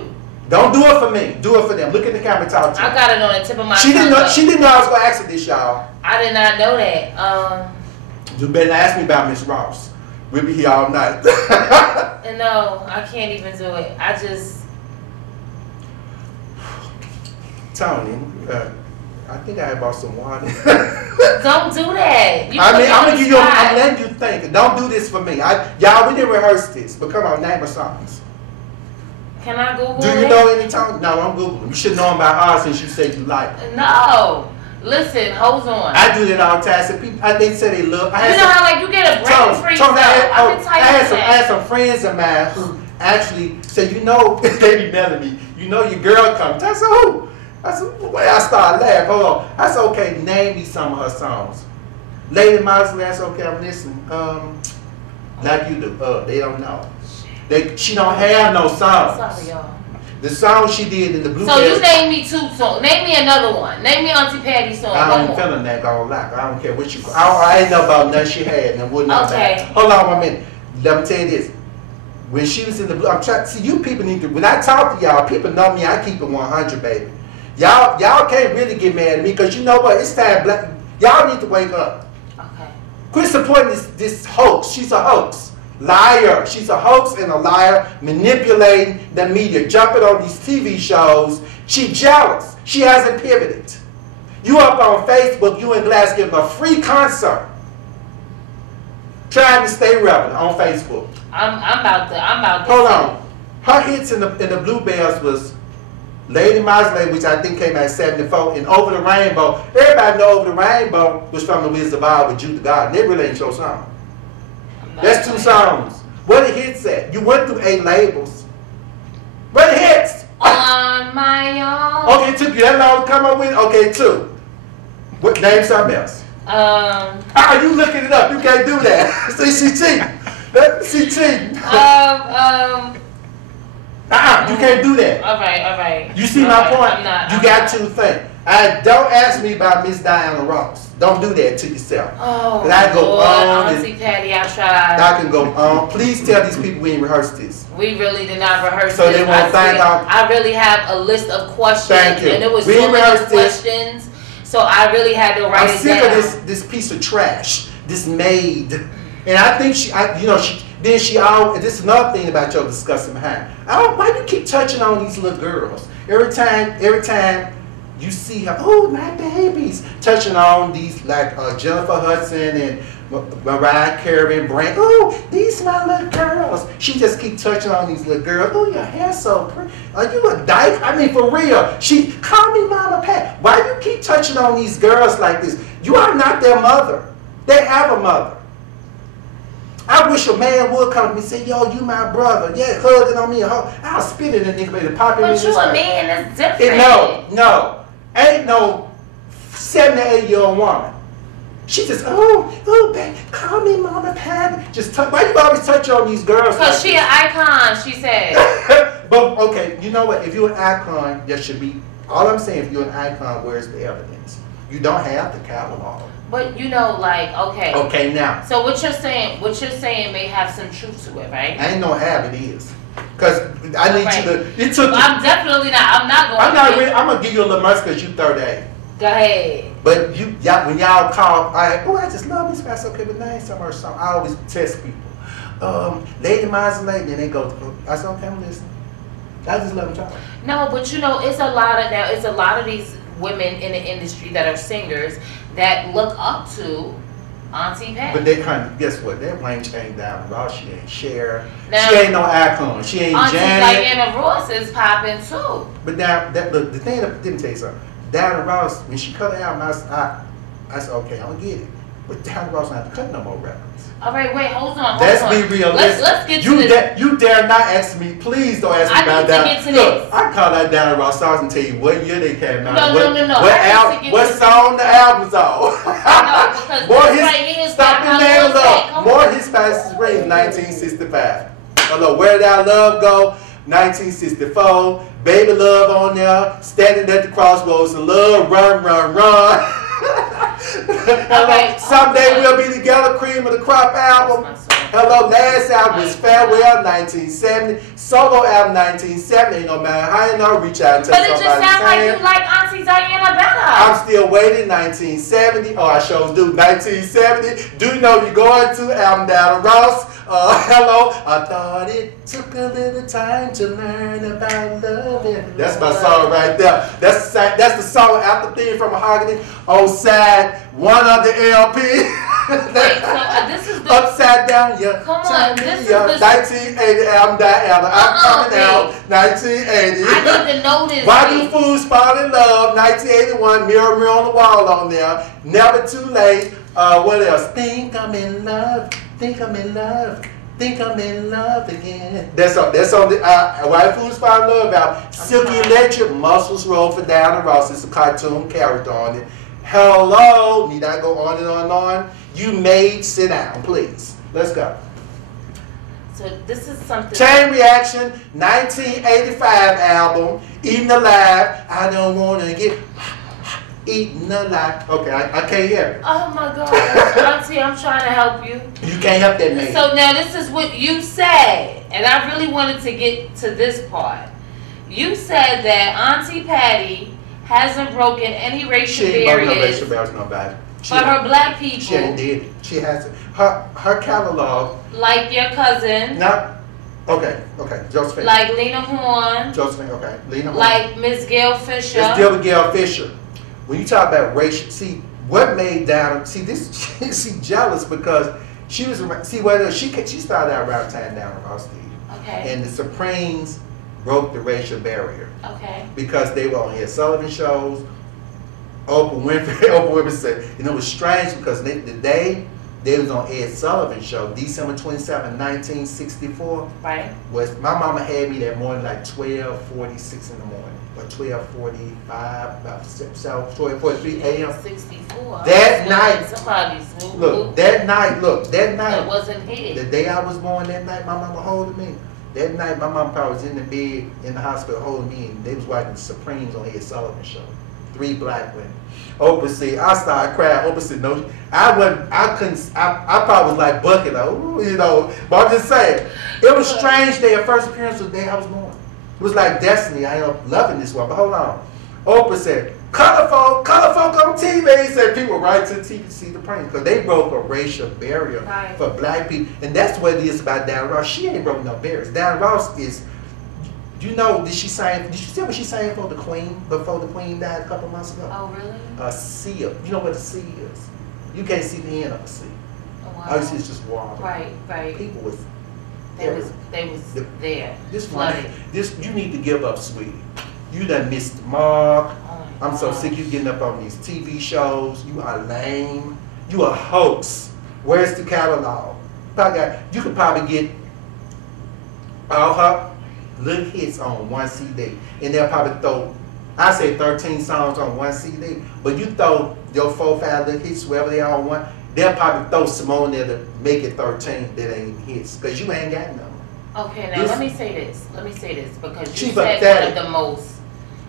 Don't do it for me. Do it for them. Look at the camera. Talk to me. I got it on the tip of my She didn't tongue. know. She didn't know I was gonna ask her this, y'all. I did not know that. You better ask me about Miss Ross. We'll be here all night. No, I can't even do it. I just. Tony, I think I bought some water. Don't do that. I'm gonna give you. I'm letting you think. Don't do this for me. Y'all, we didn't rehearse this, but come on, name her songs. Can I Google Do you it? know any songs? No, don't Google them. You should know them by heart since you said you like them. No. Listen, hold on. I do that all the time. So people, they say they love. You know how like you get a brain freeze though. I had some friends of mine who actually said, you know, they be telling me, you know, your girl comes. I said, who? I said, well, I started laughing. Hold on. I said, okay, name me some of her songs. Lady Mosley, that's okay, I'm listening. Like you do. They don't know. She don't have no songs. Sorry, y'all. The song she did in the Blue. So you name me two songs. Name me another one. Name me Auntie Patti's song. I ain't feeling that gonna lie. I don't care what you. I ain't know about nothing she had and wouldn't know Okay. that. Hold on 1 minute. Let me tell you this. When she was in the Blue, I'm trying. See, you people need to. When I talk to y'all, people know me. I keep it 100, baby. Y'all can't really get mad at me because you know what? It's time. Y'all need to wake up. Okay. Quit supporting this hoax. She's a hoax. Liar. She's a hoax and a liar, manipulating the media, jumping on these TV shows. She's jealous. She hasn't pivoted. You up on Facebook, you and Glass giving a free concert, trying to stay relevant on Facebook. I'm about to. Hold on. Her hits in the Bluebells was Lady Mosley, which I think came out in 74, and Over the Rainbow. Everybody know Over the Rainbow was from the Wizard of Oz with Jude the God. And they really ain't your song. That's 2 songs. Where the hits at? You went through 8 labels. Where the hits? On my own. Okay, it took you that long to come up with? Okay, 2. What, name something else. You looking it up. You can't do that. See, she cheating. She cheating. You can't do that. All right. You see my point? I'm not. You got to think. Don't ask me about Miss Diana Ross. Don't do that to yourself. Oh, I go Lord, on. Auntie Patti, I tried. I can go on. Please tell these people we ain't rehearsed this. We really did not rehearse So this. they won't find out. I really have a list of questions. Thank you. And it was We so many rehearsed this. questions. So I really had to write I'm it sick down. of this piece of trash, this maid. And I think this is another thing about your discussing behind. Why do you keep touching on these little girls? Every time you see her, oh, my babies, touching on these like Jennifer Hudson and Mariah Carey and Brand. Oh, these my little girls. She just keep touching on these little girls. Oh, your hair's so pretty. Are you a dyke? I mean, for real. She call me Mama Pat. Why you keep touching on these girls like this? You are not their mother. They have a mother. I wish a man would come to me and say, yo, you my brother. Yeah, hugging on me. I'll spit it in the nigga, baby. Pop it in his But you a face. man, it's different. No. Ain't no 7 to 8 year old woman. She just, baby, call me Mama Pat. Just why you always touch on these girls? Because she an icon, she said. But, okay, you know what? If you're an icon, there should be, all I'm saying, if you're an icon, where's the evidence? You don't have the catalog. But you know, like, okay. Okay, now. So what you're saying may have some truth to it, right? I ain't no have, it is. Because I need you to, it took I'm definitely not, I'm not going I'm going to give you a little mercy because you 38. Go ahead. But when y'all call, I just love this guy. Okay, but name some of her song. I always test people. Lady Mosley, then they go, I said, okay, I'm listening. I just love them talk. No, but you know, it's a lot of these women in the industry that are singers that look up to Auntie Patti. But they kind of, guess what? That Wayne came down the road. She ain't Cher. Now, she ain't no icon. She ain't Auntie Janet. Diana Ross is popping too. But now, the thing that didn't tell you something. Diana Ross, when she cut the album, I said, okay, I'm gonna get it. But Diana Ross don't have to cut no more records. All right, wait, hold on. Let's be realistic. Let's get to this. You dare not ask me. Please don't ask me about that. I need to get to Look, this. I call that Diana Ross songs and tell you what year they came out. No. What song the album's on? No, because More this his, right here is stop how and dance love up. More his fastest ring, 1965. Hello, Where Did Our Love Go? 1964. Baby Love on there. Standing at the crossroads. Love, run, run, run. Hello, Someday We'll Be Together, Cream of the Crop album. Hello, last album was Farewell, 1970. Solo album, 1970. Ain't no matter how you know, reach out and tell But it just somebody. sounds like you like Auntie Diana better. I'm still waiting, 1970. Oh, I sure do, 1970. Do you know you're going to album Diana Ross? Hello, I thought it took a little time to learn about loving. That's my song right there. That's the song after theme from Mahogany on side one of the LP. Wait, so this is the Upside Down, yeah. Come on, this is the 1980 album Diana. I'm coming out, 1980. I need to know this. Why Do Fools Fall in Love, 1981. Mirror, Mirror on the Wall on there. Never Too Late. What else? Think I'm in love. Think I'm in love. Think I'm in love again. That's on the Why Do Fools Fall in Love album. Silky Electric, Muscles Roll for Diana Ross. It's a cartoon character on it. Hello. Need I go on and on and on? You made sit down, please. Let's go. So this is something. Chain Reaction, 1985 album. Eating Alive. I don't want to get eaten alive. Okay, I can't hear it. Oh my God, Auntie, I'm trying to help you. You can't help that, man. So now this is what you said, and I really wanted to get to this part. You said that Auntie Patti hasn't broken any racial She ain't broken no barriers racial barriers, nobody. for her black people. She ain't did it. She hasn't. Her catalog. Like your cousin. Not. Okay. Josephine. Like Lena Horne. Josephine. Okay. Lena Horne. Like Miss Gail Fisher. Let's deal with Gail Fisher. When you talk about racial, see what made Diana. See this. She jealous because she was. See whether she started out around time Diana Ross did. Okay. And the Supremes broke the racial barrier. Okay. Because they were on Ed Sullivan shows. Oprah Winfrey said, you know, it was strange because the day they was on Ed Sullivan show, December 27, 1964. Right. Was my mama had me that morning like 12:46 in the morning, or 12:45, about 12:43 a.m. 64. That night. Somebody's Look, that night. That wasn't here. The day I was born, that night, my mama holding me. That night, my mom probably was in the bed in the hospital holding me, and they was watching the Supremes on Ed Sullivan show. 3 black women. Oprah said, I started crying. Oprah said, no, I probably was like bucking, like, ooh, you know. But I'm just saying, it was strange day. Her first appearance was the day I was born. It was like destiny. I ended up loving this one. But hold on. Oprah said, color folk on TV. He said people right to TV to see the prank because they broke a racial barrier for black people. And that's what it is about Diana Ross. She ain't broken no barriers. Diana Ross is, you know, did you see what she sang for the Queen before the Queen died a couple months ago? Oh, really? A sea. You know what a sea is? You can't see the end of a sea. Oh, wow. All you see is just water. Right. People was They was there. This flooded. You need to give up, sweetie. You done missed the mark. Oh, I'm so sick you getting up on these TV shows. You are lame. You a hoax. Where's the catalog? You could probably get all her little hits on one CD. And they'll probably throw, I say 13 songs on one CD. But you throw your 4, 5 little hits, wherever they are on one, they'll probably throw some on there to make it 13 that ain't hits. Because you ain't got none. Okay, now let me say this. Because you She said pathetic. one of the most,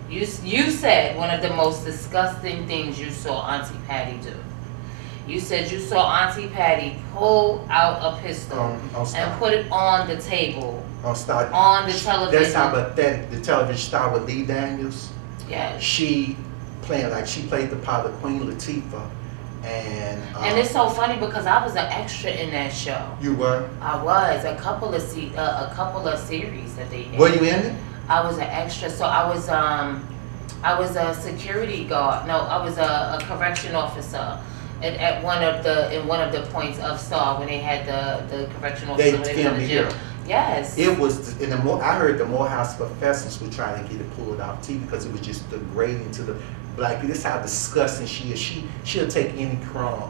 you said one of the most disgusting things you saw Auntie Patti do. You said you saw Auntie Patti pull out a pistol and put it on the table. On the television. That's how pathetic the television star with Lee Daniels. Yes. She played the part of Queen Latifah. And it's so funny because I was an extra in that show. You were? I was. A couple of series that they had. Were you in it? I was an extra. So I was a security guard. No, I was a correction officer at one of the points of Saw when they had the correctional They officer when filmed were it in the here. jail. Yes. It was, I heard the Morehouse professors were trying to get it pulled off TV because it was just degrading to the black people. This is how disgusting she is. She'll take any crumb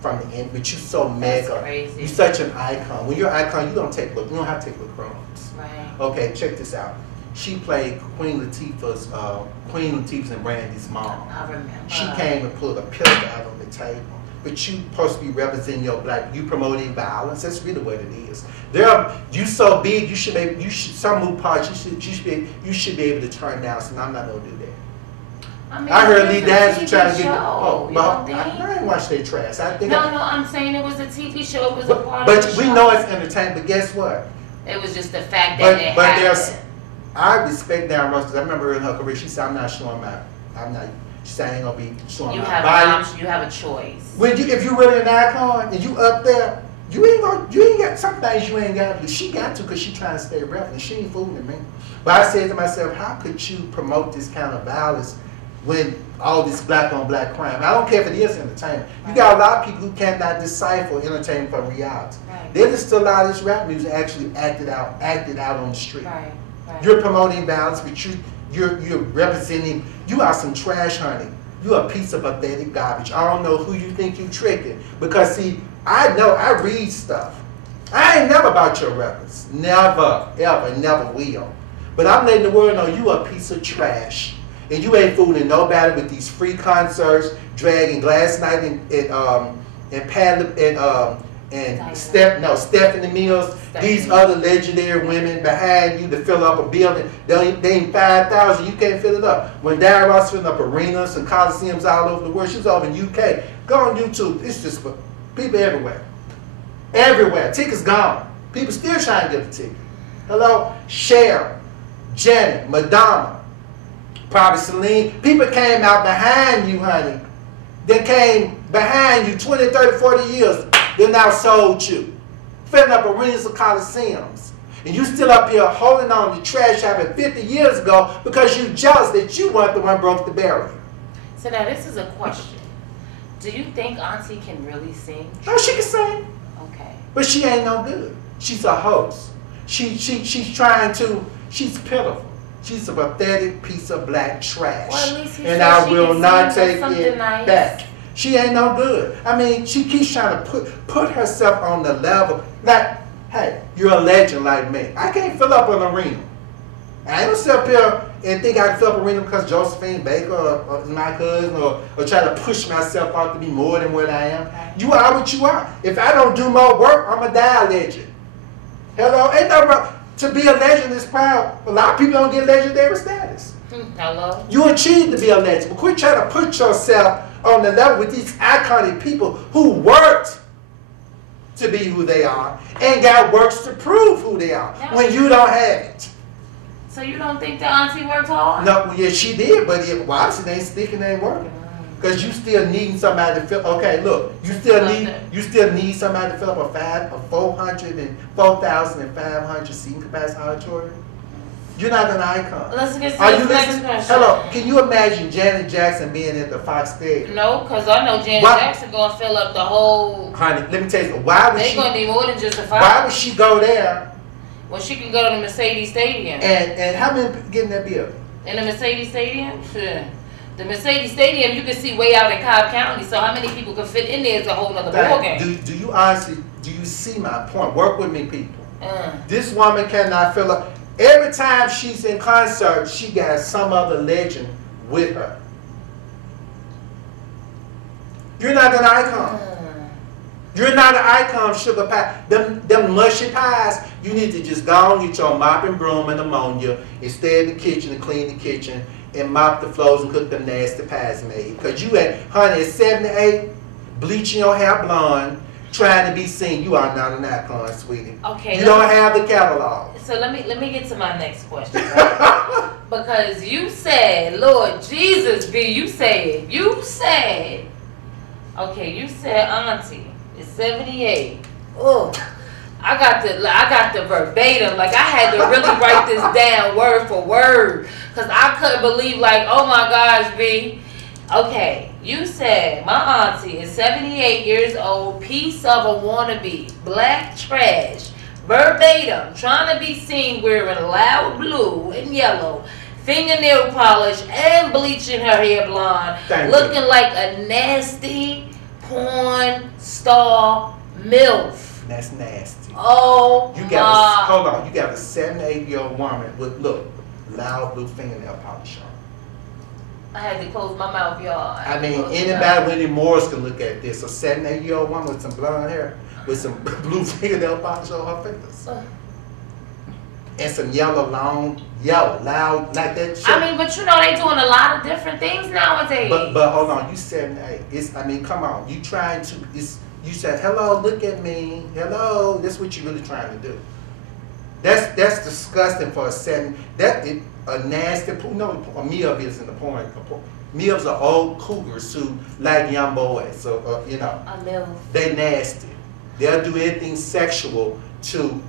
from the end, but you're so mega. That's crazy. You're such an icon. When you're an icon, you don't have to take the crumbs. Right. Okay, check this out. She played Queen Latifah's and Brandy's mom. I remember. She came and pulled a pillow out on the table. But you supposed to be representing your black. You promoting violence. That's really what it is. You so big. You should some move parts. You should be able to turn down. So I'm not gonna do that. I heard Lee Dance was trying to get. I didn't watch their trash. No, I'm saying it was a TV show. It was a part but of the show. we know it's entertainment. But guess what? It was just the fact that it happened. I respect Darren Russ because I remember in her career she said, She said, I ain't gonna be showing my body. You have a choice. If you really an icon and you up there, you ain't got some things you ain't got to do. She got to because she trying to stay relevant. She ain't fooling me. But I said to myself, how could you promote this kind of violence when all this black on black crime? I don't care if it is entertainment. You got a lot of people who cannot decipher entertainment from reality. Right. They just a lot of this rap music actually acted out on the street. Right. You're promoting violence, but you're representing. You are some trash, honey. You a piece of pathetic garbage. I don't know who you think you tricking because see, I know I read stuff. I ain't never about your records. Never, ever, never will. But I'm letting the world know you a piece of trash. And you ain't fooling nobody with these free concerts, dragging Glass Night and Stephanie Mills, these other legendary women behind you to fill up a building. They ain't 5,000, you can't fill it up. When Diana Ross filling up arenas and coliseums all over the world, she was over in UK. Go on YouTube, it's just people everywhere. Everywhere, tickets gone. People still trying to get the ticket. Hello? Cher, Janet, Madonna, probably Celine. People came out behind you, honey. They came behind you 20, 30, 40 years. They now sold you. Filling up arenas of coliseums. And you still up here holding on to trash happened 50 years ago because you jealous that you weren't the one broke the barrier. So now this is a question. Do you think Auntie can really sing? No, she can sing. Okay. But she ain't no good. She's a host. She's pitiful. She's a pathetic piece of black trash. Well, at least he and said I she will can not sing take something it nice. back. She ain't no good. I mean, she keeps trying to put herself on the level. Like, hey, you're a legend like me. I can't fill up an arena. I ain't gonna sit up here and think I can fill up an arena because Josephine Baker or my cousin or try to push myself out to be more than what I am. Okay. You are what you are. If I don't do more work, I'm a die legend. Hello? Ain't no wrong. To be a legend is proud. A lot of people don't get legendary status. Hello? You achieved to be a legend. But quit trying to put yourself on the level with these iconic people who worked to be who they are and got works to prove who they are when you don't have it. So you don't think that Auntie worked hard? No, yeah, she did, but it obviously ain't sticking, ain't working. Because you still need somebody to fill. Okay, look, you still need somebody to fill up a 4,500 seating capacity auditorium. You're not an icon. Let's get to Are the you next listening? question. Hello, can you imagine Janet Jackson being at the Fox Stadium? No, because I know Janet Jackson gonna fill up the whole. Honey, let me tell you, why would They she? gonna need more than just a five. Why would she go there? Well, she can go to the Mercedes Stadium. And how many people get in that building? In the Mercedes Stadium? Sure. The Mercedes Stadium you can see way out in Cobb County, so how many people can fit in there is a whole nother ballgame. Do you honestly, do you see my point? Work with me, people. This woman cannot fill up. Every time she's in concert, she got some other legend with her. You're not an icon. You're not an icon, sugar pie. Them mushy pies, you need to just go on, get your mop and broom and ammonia and stay in the kitchen and clean the kitchen and mop the floors and cook them nasty pies made. Because you honey, at 78, bleaching your hair blonde, trying to be seen. You are not an icon, sweetie. Okay. You don't have the catalog. So let me get to my next question. Right? Because you said, Lord Jesus, B, you said, okay, you said Auntie is 78. Oh, I got the verbatim. Like I had to really write this down word for word because I couldn't believe. Like, oh my gosh, B, Okay, you said my auntie is 78 years old, piece of a wannabe, black trash, verbatim, trying to be seen wearing loud blue and yellow, fingernail polish, and bleaching her hair blonde, looking like a nasty porn star MILF. That's nasty. Oh, you got hold on. You got a 78-year-old woman with loud blue fingernail polish on. I had to close my mouth, y'all. I mean, anybody with any morals can look at this. A 78-year-old woman with some blonde hair, with some blue fingernail polish on her fingers, and some loud, like that shit. I mean, but you know they doing a lot of different things nowadays. But hold on, you 78. I mean, come on. You trying to? You said, hello, look at me. Hello, that's what you're really trying to do. That's disgusting for a setting. A nasty, no, a MILF is in the porn. MILFs are old cougars who like young boys. So, you know, they nasty. They'll do anything sexual to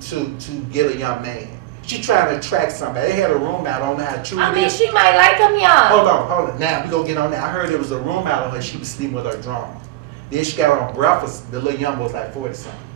get a young man. She trying to attract somebody. They had a room out. I don't know how true I mean, she might like him young. Hold on. Now, we going to get on that. I heard there was a room out on her. She was sleeping with her drama. Then she got on breakfast. The little young boy was like 40-something.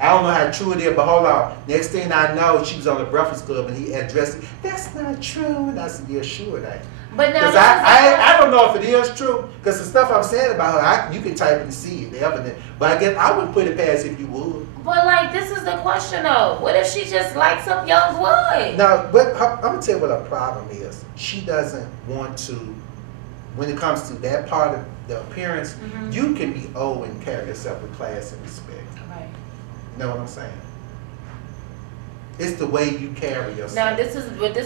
I don't know how true it is, but hold on. Next thing I know, she was on the Breakfast Club and he addressed it. That's not true. And I said, yeah, sure it ain't. But now, I don't know if it is true, because the stuff I'm saying about her, you can type it and see it, the evidence. But I guess I wouldn't put it past if you would. But like, this is the question though. What if she just likes some young boy? No, but I'm gonna tell you what her problem is. She doesn't want to. When it comes to that part of the appearance, you can be old and carry yourself with class and respect. Right. You know what I'm saying? It's the way you carry yourself. Now this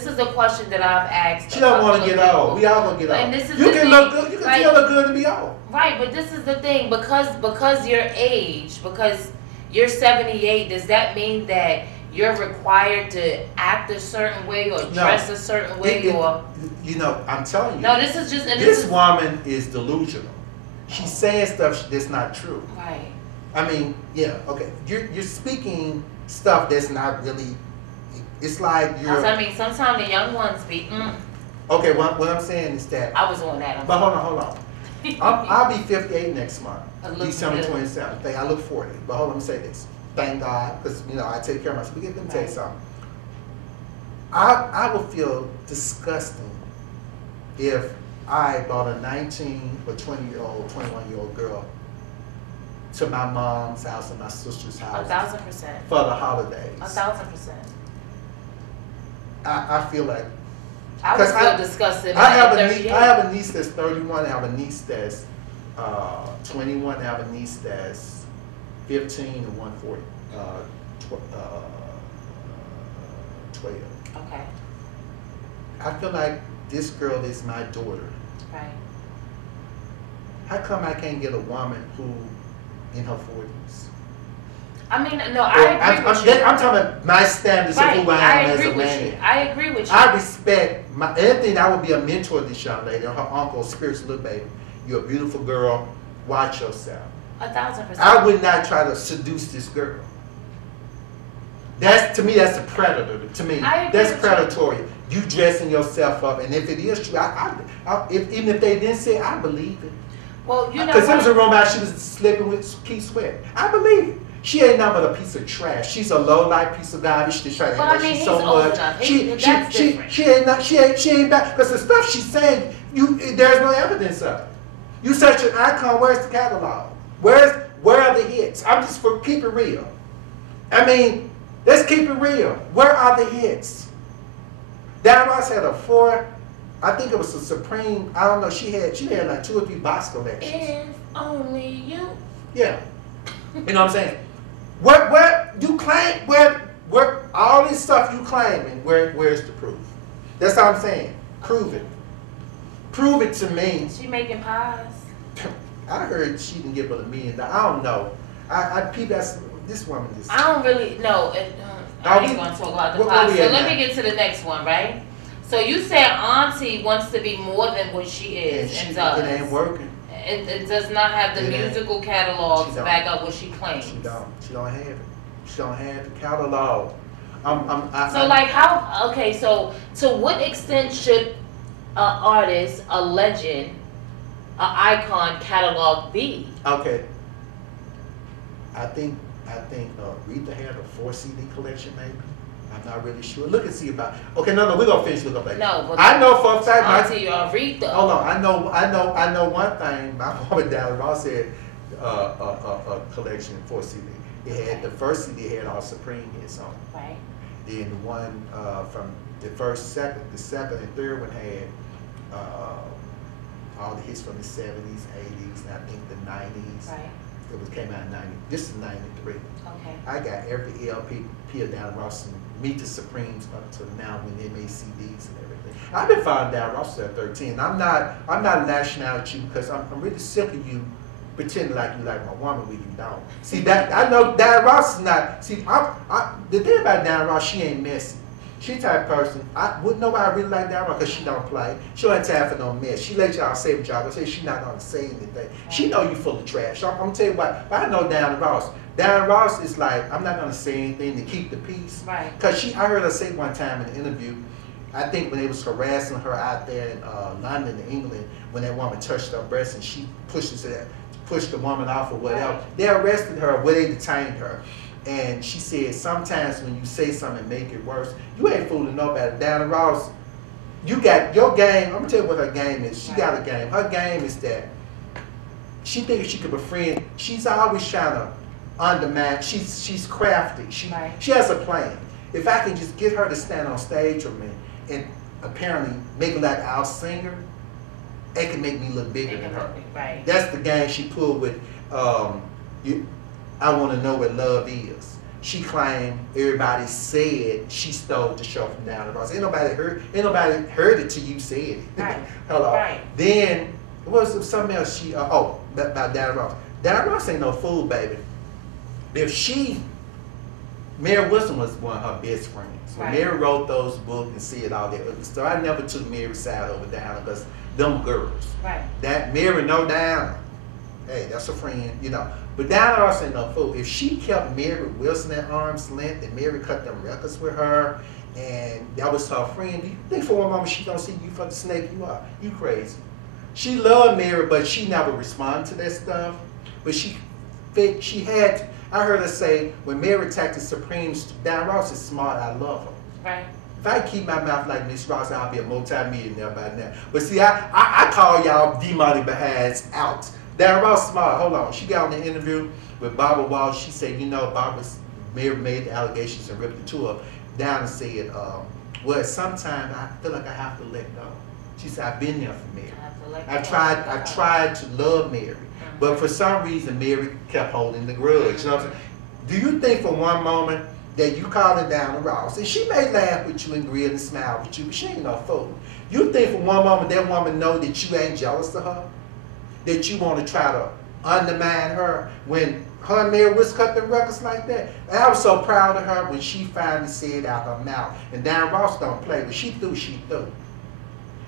is a question that I've asked. She don't want to get old. We all gonna get old. And this is you can look good. You can still look good to be old. Right, but this is the thing, because your age, because you're 78, does that mean that you're required to act a certain way or dress a certain way or? You know, I'm telling you. No, this is just. This woman is delusional. She's saying stuff that's not true. Right. I mean, yeah, okay. You're speaking stuff that's not really. It's like you're. I mean, sometimes the young ones be. Okay, what I'm saying is that. I was on that. But hold on. I'll be 58 next month, December 27th. I look 40. But hold on, let me say this. Thank God, because I take care of myself. Let me tell you something. I would feel disgusting if I brought a 19 or 20-year-old, 21-year-old girl to my mom's house and my sister's house. 1,000%. For the holidays. 1,000%. I feel like. I would feel disgusted. I have a niece that's 31. I have a niece that's 21. I have a niece that's 15 and 140. 12. Okay. I feel like this girl is my daughter. Right. How come I can't get a woman who in her 40s? I mean, no, I agree with you. I'm talking about my standards of who I am as a man. I agree with you. I respect anything. I would be a mentor to this young lady or her uncle, spiritual little baby. You're a beautiful girl. Watch yourself. 1,000%. I would not try to seduce this girl. To me, that's a predator. To me, that's predatory. You dressing yourself up, and if it is true, even if they didn't say it, I believe it. Well, you know, because there was a rumor she was sleeping with Keith Sweat. I believe it. She ain't nothing but a piece of trash. She's a low life piece of garbage. She's trying to he's so much. She ain't back because the stuff she's saying, there's no evidence of it. You such an icon. Where's the catalog? Where are the hits? I'm just for keep it real. I mean, let's keep it real. Where are the hits? Diana Ross had a 4. I think it was a Supreme. I don't know. She had like 2 or 3 box collections. If only you. Yeah. You know what I'm saying? Where you claim where all this stuff you claiming? Where's the proof? That's all I'm saying. Prove it. Prove it to me. She making pies. I heard she didn't give her $1 million. I don't know. This woman is. I don't really know. I ain't gonna talk about the pies. So let me get to the next one, right? So you said Auntie wants to be more than what she is and does. It ain't working. It does not have the musical catalog to back up what she claims. She don't have it. She don't have the catalog. So to what extent should an artist, a legend, icon catalog be? Okay. I think Rita had a 4 CD collection maybe. I'm not really sure. Look and see about. Okay, no, we're gonna finish looking up later. No, but I know for a fact. Rita. Hold on, I know one thing. My mama Dallas Ross had a collection 4 CD. It had the first CD had all Supreme hits on it. Right. Then the one from the second and third one had all the hits from the 70s, 80s, and I think the 90s. Right. It came out in 90. This is 93. Okay. I got every LP of Down Ross and Meet the Supremes up to now when they made CDs and everything. I've been following Down Ross at 13. I'm not lashing out at you because I'm really sick of you pretending like you like my woman when you don't. See that I know Down Ross is not. See, the thing about Down Ross, she ain't messy. She type person. I wouldn't know why I really like Down Ross because she don't play. She don't have time for no mess. She let y'all say what y'all gonna say. She not gonna say anything. She know you full of trash. I'm gonna tell you why. But I know Down Ross. Down Ross is like, I'm not gonna say anything to keep the peace. Right. Cause I heard her say one time in an interview, I think when they was harassing her out there in London, England, when that woman touched her breast and she pushed the woman off or whatever. Right. They arrested her, well, they detained her. And she said, sometimes when you say something and make it worse, you ain't fooling nobody. Down Ross, you got your game. I'm gonna tell you what her game is. She got a game. Her game is that she thinks she could befriend. She's always trying to undermine. She's crafty. She has a plan. If I can just get her to stand on stage with me and apparently make her like our singer, it can make me look bigger than her. Right. That's the game she pulled with I Want to Know What Love Is. She claimed everybody said she stole the show from Down Ross. Ain't nobody heard it till you said it. Right. Hello. Right. Then what was something else she about Down Ross. Down Ross ain't no fool, baby. Mary Wilson was one of her best friends. When Mary wrote those books and said all that other stuff, I never took Mary's side over Down because them girls. Right. That Mary no Down. Hey, that's a friend, you know. But Down Ross ain't no fool. If she kept Mary Wilson at arm's length and Mary cut them records with her and that was her friend, do you think for one moment she don't see you for the snake you are? You crazy. She loved Mary, but she never responded to that stuff. But she had to. I heard her say, when Mary attacked the Supremes, Down Ross is smart, I love her. Right. If I keep my mouth like Miss Ross, I'll be a multi-millionaire by now. But see, I call y'all D-Money behinds out. Down Ross smart, hold on. She got on the interview with Barbara Walsh. She said, you know, Mary made the allegations and ripped the two up. Down said, well, sometimes I feel like I have to let go. She said, I've been there for Mary. I've tried to love Mary. But for some reason, Mary kept holding the grudge. You know what I'm saying? Do you think for one moment that you called her Down Ross, and she may laugh with you and grin and smile with you, but she ain't no fool. You think for one moment that woman know that you ain't jealous of her? That you want to try to undermine her when her and Mary was cut the records like that? And I was so proud of her when she finally said out her mouth. And Down Ross don't play, but she threw.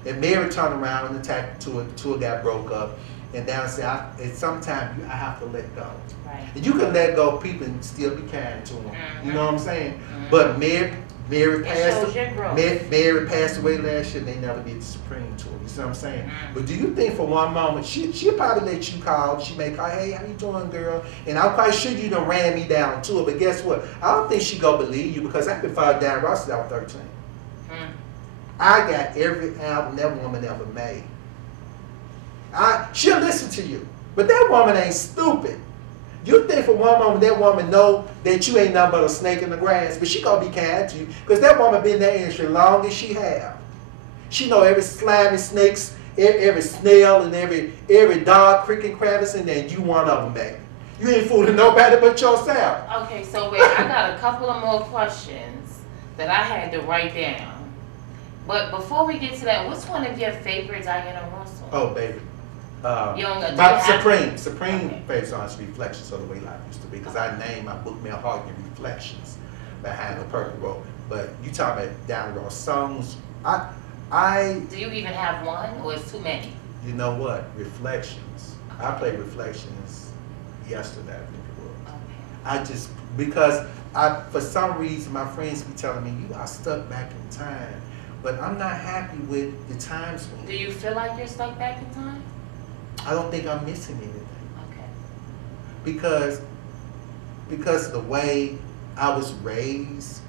And Mary turned around and attacked the two got broke up. And Down said, sometimes I have to let go. Right. And you can let go of people and still be kind to them. Mm-hmm. You know what I'm saying? Mm-hmm. But Mary passed away last year and they never did the Supreme tour. You see what I'm saying? Mm-hmm. But do you think for one moment, she'll probably let you call, she may call, hey, how you doing, girl? And I'm quite sure you done ran me down to it. But guess what? I don't think she gonna believe you because I've been following Down Ross since I was 13. Mm-hmm. I got every album that woman ever made. She'll listen to you. But that woman ain't stupid. You think for one moment that woman know that you ain't nothing but a snake in the grass, but she gonna be kind to you because that woman been in that industry long as she have. She know every slimy snakes, every snail, and every dog, cricket, crevice, and then you one of them, baby. You ain't fooling nobody but yourself. Okay, so wait, I got a couple of more questions that I had to write down. But before we get to that, what's one of your favorite Diana Ross songs? Oh, baby. Supreme favorite song is Reflections of the Way Life Used to Be because I named my book Malehogany Reflections behind the purple robe. But you talking about Down Ross songs, do you even have one or is too many? You know what? Reflections. I played Reflections yesterday, I think it was. Okay. Because for some reason my friends be telling me you are stuck back in time. But I'm not happy with the times. Do you feel like you're stuck back in time? I don't think I'm missing anything. Okay. Because of the way I was raised,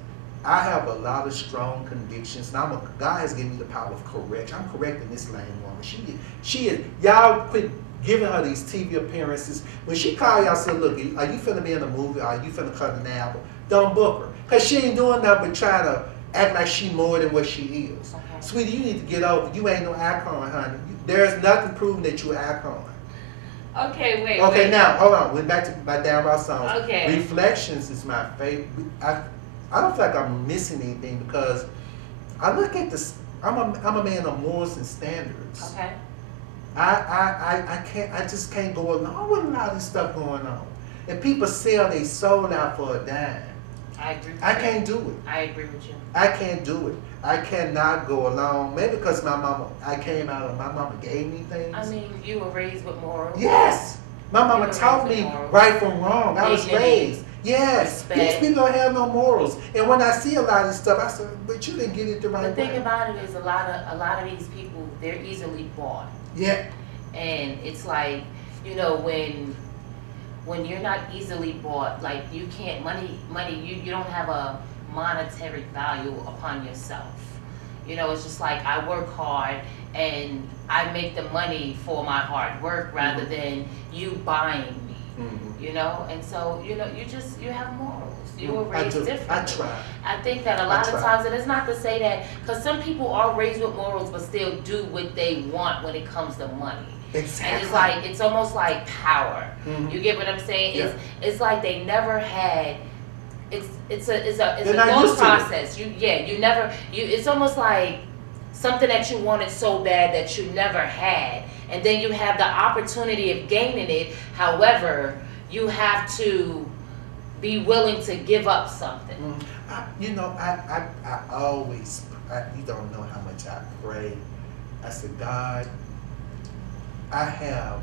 I have a lot of strong convictions. And God has given me the power of correction. I'm correcting this lame woman. She is. Y'all quit giving her these TV appearances. When she call y'all, say, look, are you finna be in a movie? Are you finna cut an album? Don't book her. Because she ain't doing nothing but trying to act like she more than what she is. Okay. Sweetie, you need to get over. You ain't no icon, honey. There's nothing proving that you're an icon. Okay, wait. Okay, now, hold on. Went back to my downright songs. Okay. Reflections is my favorite. I don't feel like I'm missing anything because I look at this. I'm a man of morals and standards. Okay. I just can't go along with a lot of this stuff going on. And people sell their soul out for a dime. I agree with you. I can't do it. I agree with you. I can't do it. I cannot go along. Maybe because my mama gave me things. I mean, you were raised with morals. Yes. My mama taught me right from wrong. I was raised. Yes. These people don't have no morals. And when I see a lot of this stuff, I said, but you didn't get it the right way. The thing about it is a lot of these people, they're easily bought. Yeah. And it's like, you know, when you're not easily bought, like you can't, you don't have a monetary value upon yourself. You know, it's just like I work hard and I make the money for my hard work rather than you buying me. Mm-hmm. You know, and so you know, you have morals. You were raised differently. I try. I think that a lot of times, and it's not to say that, because some people are raised with morals but still do what they want when it comes to money. Exactly. And it's like, it's almost like power. Mm-hmm. You get what I'm saying? Yeah. It's like they never had. It's a long process. It's almost like something that you wanted so bad that you never had, and then you have the opportunity of gaining it. However, you have to be willing to give up something. I always, you don't know how much I pray. I said, God, I have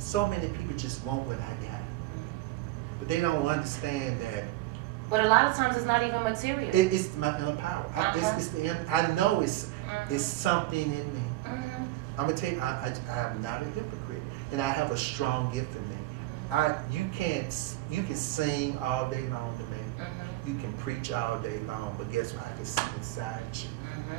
so many people just want what I got, but they don't understand that. But a lot of times it's not even material. It's my inner power. I know it's something in me. Mm-hmm. I'm gonna tell you, I am not a hypocrite, and I have a strong gift in me. You can sing all day long to me. Mm-hmm. You can preach all day long, but guess what? I can see inside you. Mm-hmm.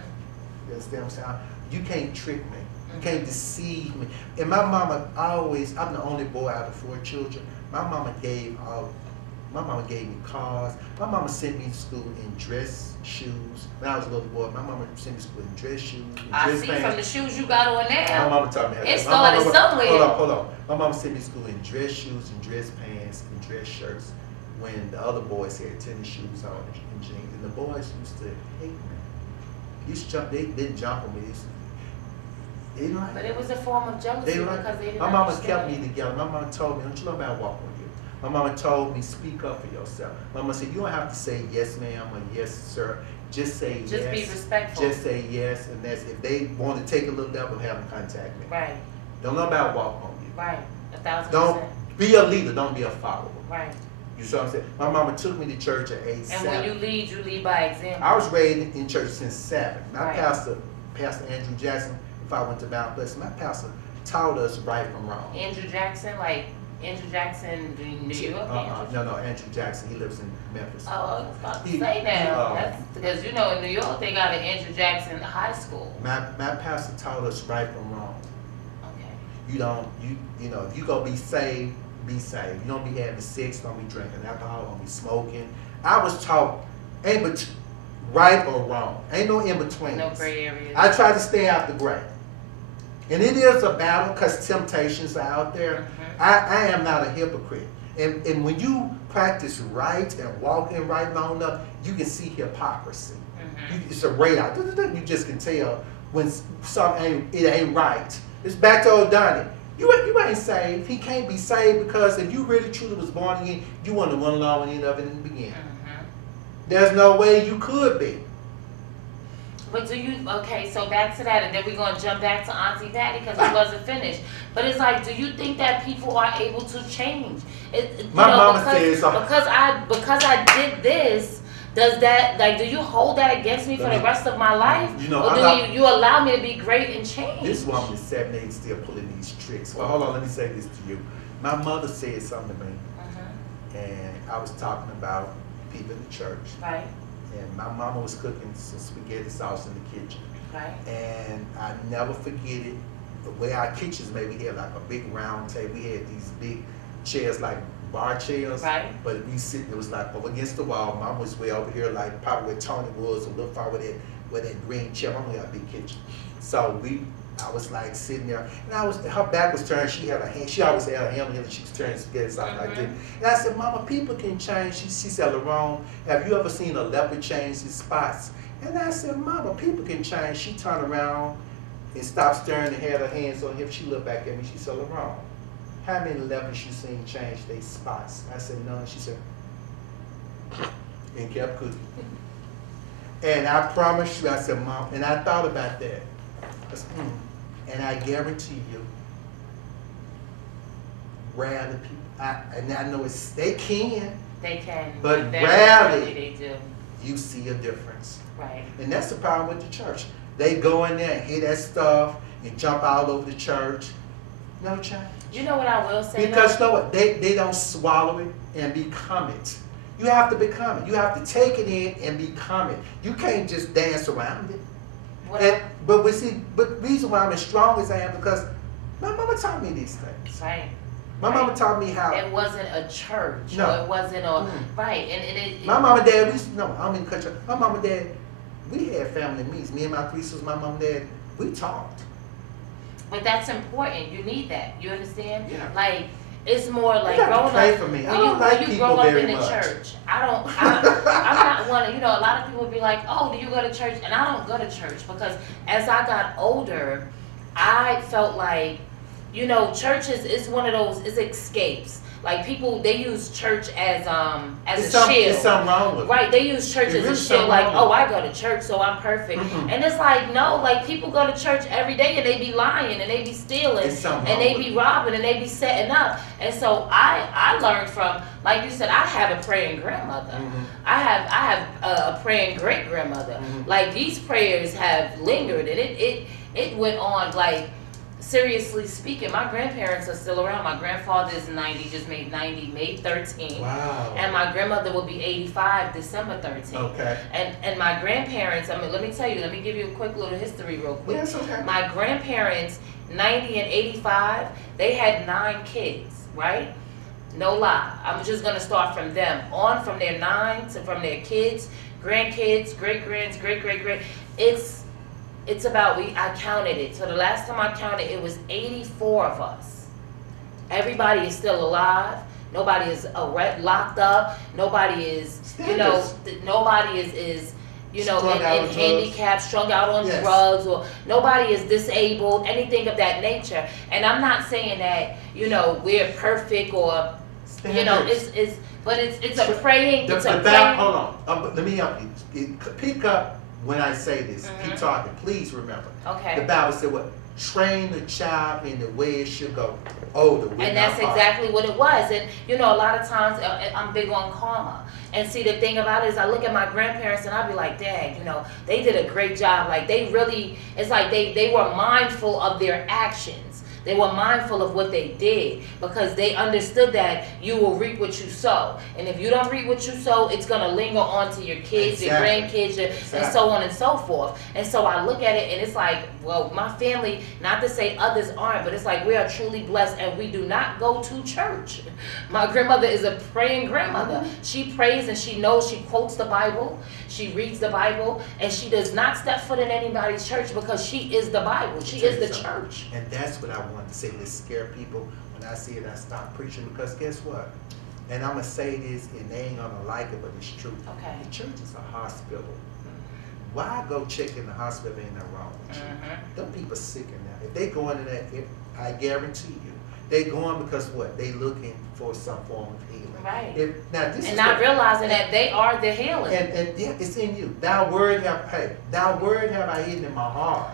You understand what I'm saying? You can't trick me. You can't deceive me. And my mama always, I'm the only boy out of 4 children. My mama gave me cars. My mama sent me to school in dress shoes. When I was a little boy, my mama sent me to school in dress shoes. I see from the shoes you got on now. My mama taught me how to. It started somewhere. Hold on. My mama sent me to school in dress shoes and dress pants and dress shirts when the other boys had tennis shoes on and jeans. And the boys used to hate me. They didn't jump on me. But it was a form of jealousy because they didn't My mama understand. kept me together. My mama told me, don't you know about walk on you? My mama told me, speak up for yourself. My mama said, you don't have to say yes, ma'am, or yes, sir. Just say yes. Just be respectful. Just say yes, and that's if they want to take a little level, have them contact me. Right. Don't know about walk on you. Right. 1,000%. Don't be a leader. Don't be a follower. Right. You see what I'm saying? My mama took me to church at age 7. And when you lead by example. I was raised in church since 7. My right. Pastor Andrew Jackson, if I went to Mount Pleasant, my pastor taught us right from wrong. Andrew Jackson, New York? No, Andrew Jackson, he lives in Memphis. Oh, I was about to say that. That's because, in New York, they got an Andrew Jackson high school. My pastor taught us right from wrong. Okay. If you go be saved, be saved. You don't be having sex, don't be drinking alcohol, don't be smoking. I was taught, ain't but right or wrong. Ain't no in between. No gray areas. I try to stay out the gray. And it is a battle because temptations are out there. Mm-hmm. I am not a hypocrite. And when you practice right and walk in right long enough, you can see hypocrisy. Mm-hmm. It's a radar. You just can tell when something ain't right. It's back to old Donnie. You ain't saved. He can't be saved because if you really truly was born again, you want to run along with of it in the beginning. Mm-hmm. There's no way you could be. But so back to that, and then we're going to jump back to Auntie Patty because we wasn't finished. But it's like, do you think that people are able to change? My mama says because I did this Does that, like, do you hold that against me for the rest of my life? You know, or do you allow me to be great and change? This woman is 78 still pulling these tricks. Well, hold on, let me say this to you. My mother said something to me, and I was talking about people in the church. Right. And my mama was cooking some spaghetti sauce in the kitchen. Right. And I never forget it. The way our kitchens made, we had like a big round table. We had these big chairs, like bar chairs. Right. But we sit, it was like over against the wall. Mom was way over here, like probably where Tony was, a little far with that green chair. Mama had a big kitchen. So I was like sitting there, and her back was turned. She had a hand. She always had her hand and she was turning spaghetti sauce like this. And I said, Mama, people can change. She said, Lerone, have you ever seen a leopard change his spots? And I said, Mama, people can change. She turned around and stopped staring and had her hands on him. She looked back at me. She said, Lerone, how many leopards you seen change their spots? I said, none. She said, and kept cooking. And I promise you, I said, Mom, and I thought about that. I said, and I guarantee you, rarely people, and I know they can. They can. But rarely they do. You see a difference. Right. And that's the problem with the church. They go in there and hear that stuff and jump all over the church. No change. You know what I will say? Because you know what? They don't swallow it and become it. You have to become it. You have to take it in and become it. You can't just dance around it. But the reason why I'm as strong as I am because my mama taught me these things. Right. My mama taught me how. It wasn't a church. No. Or it wasn't a right. And my mama and dad. I'm in country. My mama and dad. We had family meetings. Me and my 3 sisters. My mom and dad. We talked. But that's important. You need that. You understand? Yeah. Like it's more like you growing pray up. For me. When you grow up in the church, I'm not one. You know, a lot of people be like, "Oh, do you go to church?" And I don't go to church because as I got older, I felt like, you know, church is one of those escapes. Like people, they use church as a shield. There's something wrong with it. Right, they use church as a shield. Like, oh, I go to church, so I'm perfect. And it's like, no, like people go to church every day and they be lying and they be stealing and they be robbing and they be setting up. And so I learned from, like you said, I have a praying grandmother. I have a praying great grandmother. Like these prayers have lingered and it went on like. Seriously speaking, my grandparents are still around. My grandfather is 90, just made 90, May 13. Wow. And my grandmother will be 85, December 13. Okay. And my grandparents, I mean, let me tell you, let me give you a quick little history real quick. Yes, okay. My grandparents, 90 and 85, they had 9 kids, right? No lie. I'm just going to start from them. On from their 9 to from their kids, grandkids, great-grands, great-great-great. It's about, I counted it. So the last time I counted, it was 84 of us. Everybody is still alive. Nobody is locked up. Nobody is, nobody is in handicap, strung out on drugs, or nobody is disabled, anything of that nature. And I'm not saying that, we're perfect or, but it's a praying, Hold on. Let me help you. Pick up. When I say this, keep talking. Please remember. Okay. The Bible said what? Train the child in the way it should go. And that's exactly what it was. And a lot of times I'm big on karma. And see, the thing about it is I look at my grandparents and I be like, Dad, they did a great job. Like they really, it's like they were mindful of their actions. They were mindful of what they did because they understood that you will reap what you sow. And if you don't reap what you sow, it's going to linger on to your kids, your grandkids, and so on and so forth. And so I look at it and it's like, well, my family, not to say others aren't, but it's like we are truly blessed and we do not go to church. My grandmother is a praying grandmother. She prays and she knows, she quotes the Bible, she reads the Bible, and she does not step foot in anybody's church because she is the Bible. She is the church. And that's what I want to say to scare people. When I see it, I stop preaching because guess what? And I'm going to say this and they ain't going to like it, but it's true. Okay. The church is a hospital. Why go check in the hospital? Ain't nothing wrong with you. Them people sick in there. If they go into that, I guarantee you, they going because what? They looking for some form of healing. Right. Not realizing that they are the healing. And yeah, it's in you. Thy word have I hidden in my heart.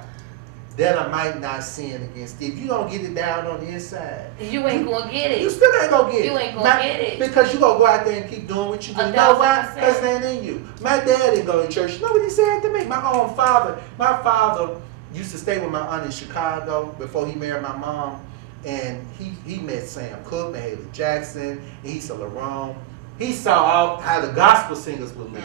that I might not sin against thee. If you don't get it down on the inside, you ain't gonna get it. You still ain't gonna get it. You ain't gonna get it. Because you gonna go out there and keep doing what you do. You know why? Because it ain't in you. My dad didn't go to church. You know what he said to me? My own father. My father used to stay with my aunt in Chicago before he married my mom. And he met Sam Cooke, Mahalia Jackson, he saw Lerone. He saw how the gospel singers would live.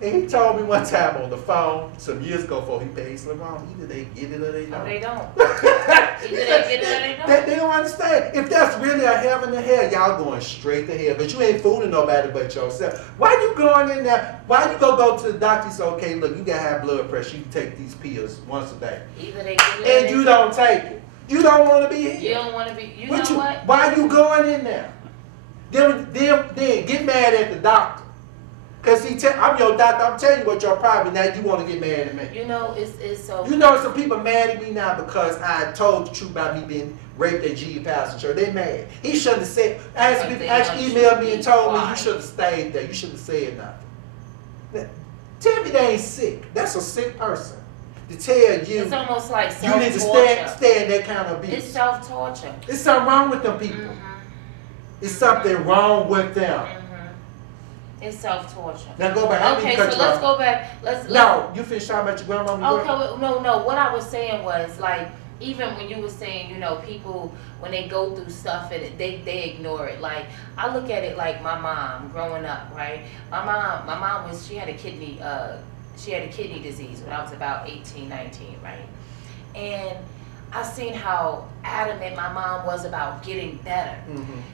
And he told me one time on the phone, some years ago before he pays Lerone, either they get it or they don't. No, they don't. Either they get it or they don't. They don't understand. If that's really a heaven and hell, y'all going straight to hell. But you ain't fooling nobody but yourself. Why you going in there? Why you go to the doctor and say, okay, look, you got high blood pressure. You can take these pills once a day. Either they get it and you don't take it. You don't want to be here. You don't want to be. You know what? Why you going in there? Then get mad at the doctor. Because I'm your doctor. I'm telling you what your problem. Now you want to get mad at me. You know, it's so. You know, some people mad at me now because I told the truth about me being raped at G. Pastor Church. They mad. He shouldn't have said. Actually emailed me and told me you should have stayed there. You shouldn't have said nothing. Tell me they ain't sick. That's a sick person. To tell you, it's almost like self-torture. You need to stay in that kind of abuse. It's self-torture. It's something wrong with them people. It's something wrong with them. It's self-torture. Now go back. Okay, so let's go back. No, you finished talking about your grandmama. Okay, no. What I was saying was like, even when you were saying, you know, people when they go through stuff and they ignore it. Like I look at it like my mom growing up, right? My mom she had a kidney disease when I was about 18, 19, right? And I seen how adamant my mom was about getting better.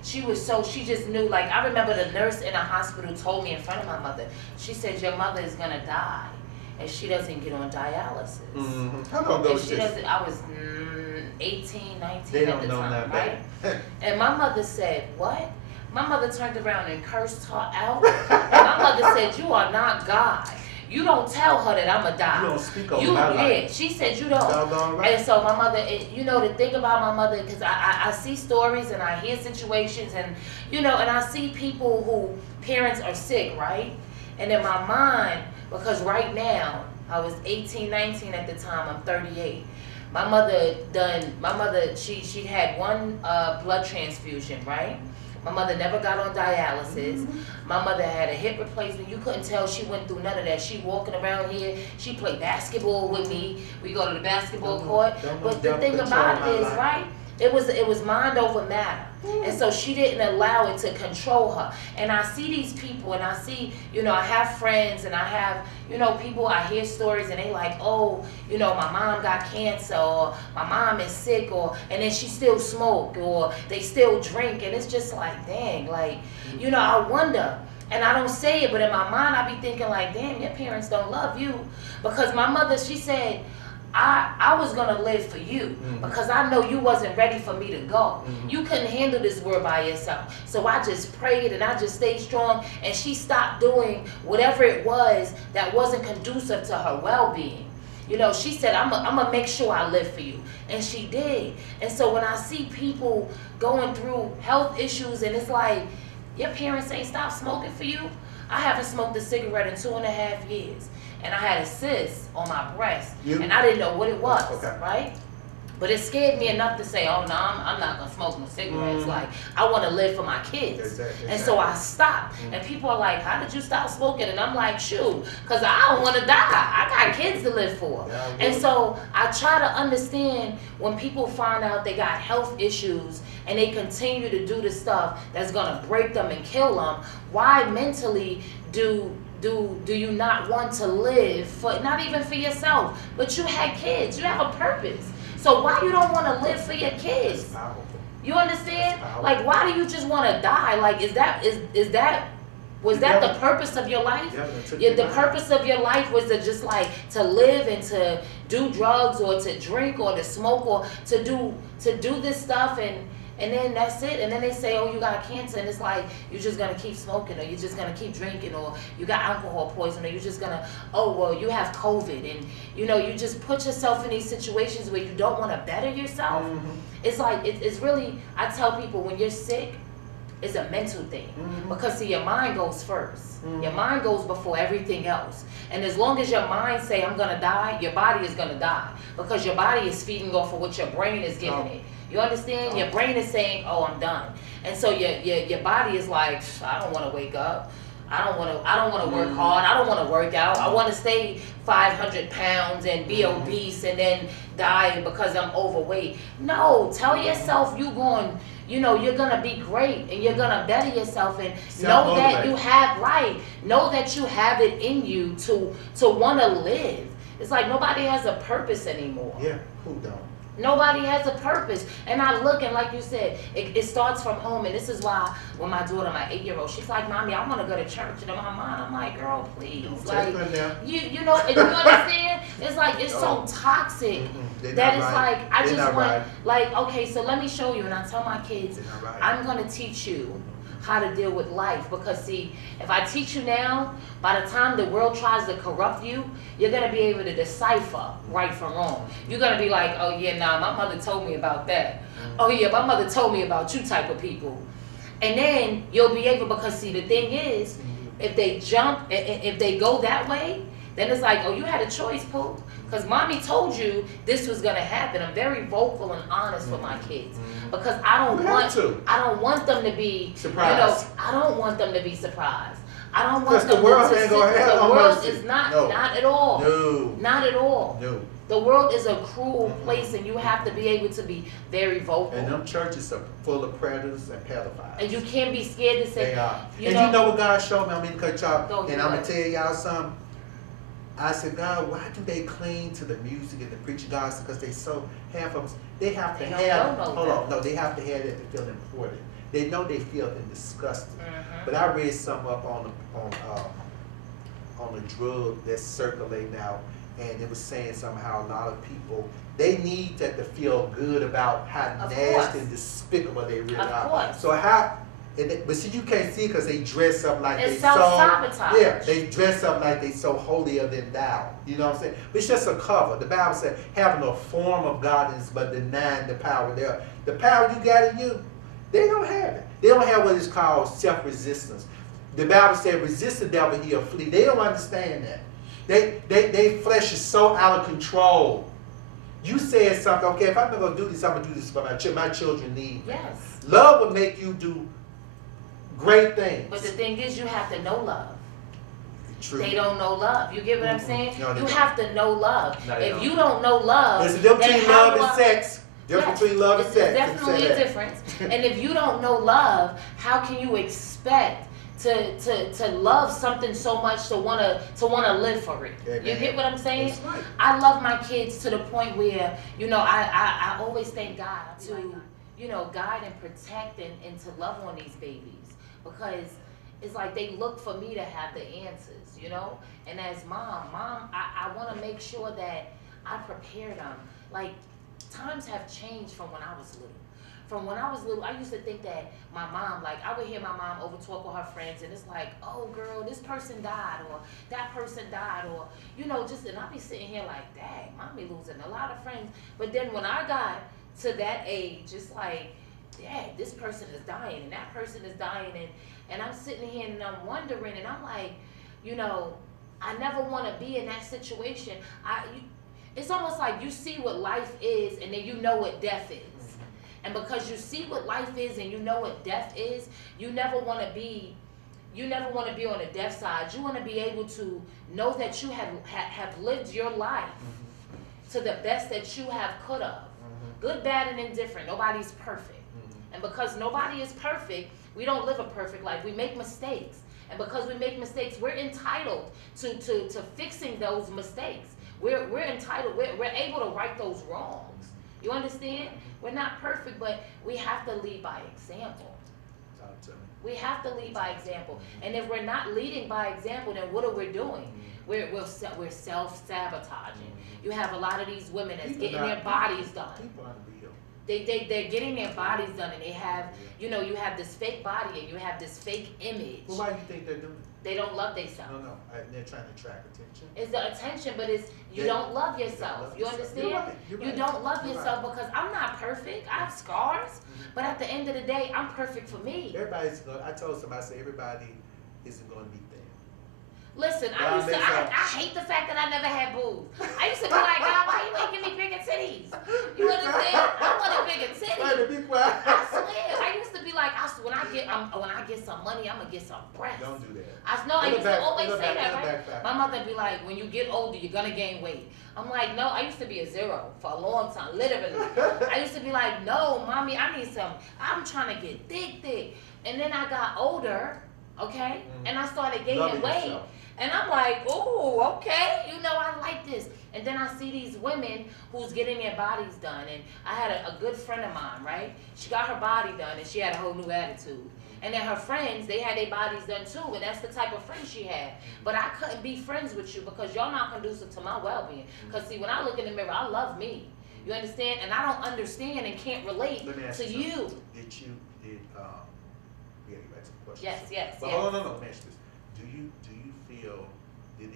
She just knew, like, I remember the nurse in a hospital told me in front of my mother, she said, your mother is gonna die if she doesn't get on dialysis. How long ago was this? I was 18, 19 at the time, right? And my mother said, what? My mother turned around and cursed her out. And my mother said, you are not God. You don't tell her that I'm going to die. You don't speak on my life. Yeah, she said you don't. Right. And so my mother, you know, the thing about my mother, because I see stories and I hear situations and, you know, and I see people who parents are sick, right? And in my mind, because right now, I was 18, 19 at the time, I'm 38. My mother, she had one blood transfusion, right? My mother never got on dialysis. My mother had a hip replacement. You couldn't tell she went through none of that. She walking around here. She played basketball with me. We go to the basketball court. But the thing about it is, right, it was mind over matter. And so she didn't allow it to control her. And I see these people and I see, you know, I have friends and I have, you know, people, I hear stories and they like, oh, you know, my mom got cancer or my mom is sick and then she still smoke or they still drink. And it's just like, dang, like, you know, I wonder. And I don't say it, but in my mind I be thinking like, damn, your parents don't love you. Because my mother, she said, I was going to live for you because I know you wasn't ready for me to go. You couldn't handle this world by yourself. So I just prayed and I just stayed strong. And she stopped doing whatever it was that wasn't conducive to her well-being. You know, she said, I'm going to make sure I live for you. And she did. And so when I see people going through health issues and it's like, your parents ain't stopped smoking for you. I haven't smoked a cigarette in 2.5 years. And I had a cyst on my breast, and I didn't know what it was, right? But it scared me enough to say, oh, no, I'm not going to smoke no cigarettes. Like, I want to live for my kids. Exactly. And so I stopped. And people are like, how did you stop smoking? And I'm like, shoot, because I don't want to die. I got kids to live for. Yeah, and so I try to understand when people find out they got health issues and they continue to do the stuff that's going to break them and kill them, why mentally do you not want to live for, not even for yourself, but you had kids, you have a purpose. So why you don't want to live for your kids? You understand? Like, why do you just want to die? Like, was that the purpose of your life? Yeah, the purpose of your life was to just like to live and to do drugs or to drink or to smoke or to do this stuff and then that's it. And then they say, oh, you got cancer. And it's like, you're just going to keep smoking or you're just going to keep drinking or you got alcohol poison or you're just going to, oh, well, you have COVID. And, you know, you just put yourself in these situations where you don't want to better yourself. It's like, it's really, I tell people when you're sick, It's a mental thing. Mm-hmm. Because see, your mind goes first. Mm-hmm. Your mind goes before everything else. And as long as your mind say, I'm going to die, your body is going to die. Because your body is feeding off of what your brain is giving it. You understand? Your brain is saying, oh, I'm done. And so your body is like, I don't want to wake up. I don't want to work hard. I don't want to work out. I want to stay 500 pounds and be obese and then die because I'm overweight. No, tell yourself you're going to be great and you're going to better yourself, and know that you have it in you to want to live. It's like nobody has a purpose anymore. Yeah, who don't? Nobody has a purpose. And I look, and like you said, it starts from home. And this is why when my daughter, my 8-year-old, she's like, Mommy, I want to go to church. And in my mind, I'm like, girl, please. Like, you know, and you understand? It's like, it's so toxic that it's like, I just want, like, okay, so let me show you. And I tell my kids, I'm going to teach you how to deal with life. Because see, if I teach you now, by the time the world tries to corrupt you, you're going to be able to decipher right from wrong. You're going to be like, oh yeah, nah, my mother told me about that. Oh yeah, my mother told me about you type of people. And then you'll be able, because see, the thing is, if they jump, if they go that way, then it's like, oh, you had a choice, Pooh. Because Mommy told you this was going to happen. I'm very vocal and honest with my kids. Because I don't want them to be surprised. I don't want them to be surprised. I don't want them to sit. The world is not at all. No. Not at all. No. The world is a cruel place, and you have to be able to be very vocal. And them churches are full of predators and pedophiles. And you can't be scared to say. They are. You know what God showed me? I'm going to cut y'all. And I'm going to tell y'all something. I said, God, why do they cling to the music and the preaching gospel? Because they so half of them, they have to have. Hold on, no, they have to have it to feel important. They know they feel disgusted. But I read something up on the drug that's circulating now, and it was saying somehow a lot of people, they need that to feel good about how nasty and despicable they really are. So how? But see, you can't see because they dress up like it's self-sabotage. Yeah, they dress up like they so holier than thou. You know what I'm saying? But it's just a cover. The Bible said, having a form of godliness but denying the power there. The power you got in you, they don't have it. They don't have what is called self-resistance. The Bible said, resist the devil, he'll flee. They don't understand that. They flesh is so out of control. You said something, okay, if I'm not going to do this, I'm going to do this for my children. My children need me. Yes. Love will make you do great things. But the thing is, you have to know love. True. They don't know love. You get what I'm saying? No, you have to know love. No, if you don't know love, there's a difference between love and sex. Between love and sex. There's definitely a difference. And if you don't know love, how can you expect to love something so much to wanna live for it? Amen. You get what I'm saying? Right. I love my kids to the point where, you know, I always thank God to, you know, guide and protect and to love on these babies. Because it's like they look for me to have the answers, you know? And as mom, I want to make sure that I prepare them. Like, times have changed from when I was little. From when I was little, I used to think that my mom, like, I would hear my mom over talk with her friends, and it's like, oh, girl, this person died, or that person died, or, you know, just, and I'll be sitting here like, dang, mommy losing a lot of friends. But then when I got to that age, it's like, dang, this person is dying, and that person is dying, and I'm sitting here, and I'm wondering, and I'm like, you know, I never want to be in that situation. It's almost like you see what life is, and then you know what death is. And because you see what life is and you know what death is, you never want to be on the death side. You want to be able to know that you have lived your life to the best that you could have. Good, bad, and indifferent. Nobody's perfect. And because nobody is perfect, we don't live a perfect life. We make mistakes. And because we make mistakes, we're entitled to fixing those mistakes. We're entitled, we're able to right those wrongs. You understand? We're not perfect, but we have to lead by example. We have to lead by example. And if we're not leading by example, then what are we doing? We're self-sabotaging. You have a lot of these women that's getting their bodies done. They're getting their bodies done, and they have, you know, you have this fake body and you have this fake image. Well, why do you think they're doing it? They don't love themselves. No, they're trying to attract attention. It's the attention, but it's you don't love yourself. You understand? You're right. You don't love yourself because I'm not perfect. I have scars. But at the end of the day, I'm perfect for me. Everybody's going. I told somebody, I said everybody isn't going to be thin. Listen, I hate the fact that I never had boobs. I used to be like, God, why you making me bigger titties? You understand? I wanted bigger titties. Be quiet. I swear. I used to be like, when I get some money, I'm gonna get some breasts. Don't do that. I used to always say that, right? My mother would be like, when you get older, you're gonna gain weight. I'm like, no, I used to be a 0 for a long time, literally. I used to be like, no, mommy, I need some. I'm trying to get thick. And then I got older, okay, and I started gaining weight. And I'm like, oh, okay, I like this. And then I see these women who's getting their bodies done. And I had a good friend of mine, right? She got her body done and she had a whole new attitude. And then her friends, they had their bodies done too. And that's the type of friend she had. But I couldn't be friends with you because you're not conducive to my well-being. Because see, when I look in the mirror, I love me. You understand? And I don't understand and can't relate to you. We gotta get back to the question. Yes. But hold on, let me ask you this. Do you feel, did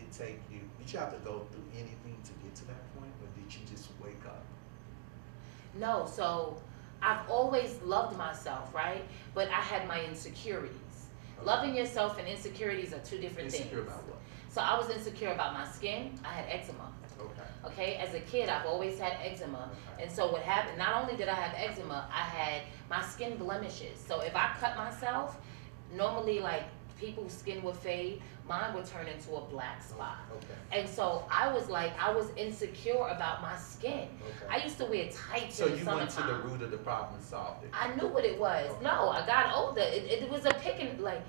you have to go through anything to get to that point, or did you just wake up? No, so I've always loved myself, right? But I had my insecurities. Okay. Loving yourself and insecurities are two different things. Insecure about what? So I was insecure about my skin. I had eczema. Okay, as a kid, I've always had eczema. Okay. And so what happened, not only did I have eczema, I had my skin blemishes. So if I cut myself, normally like people's skin would fade, mine would turn into a black spot. Okay. And so I was insecure about my skin. Okay. I used to wear tights in the summertime. So you went to the root of the problem and solved it. I knew what it was. Okay. No, I got older. It was a picking, so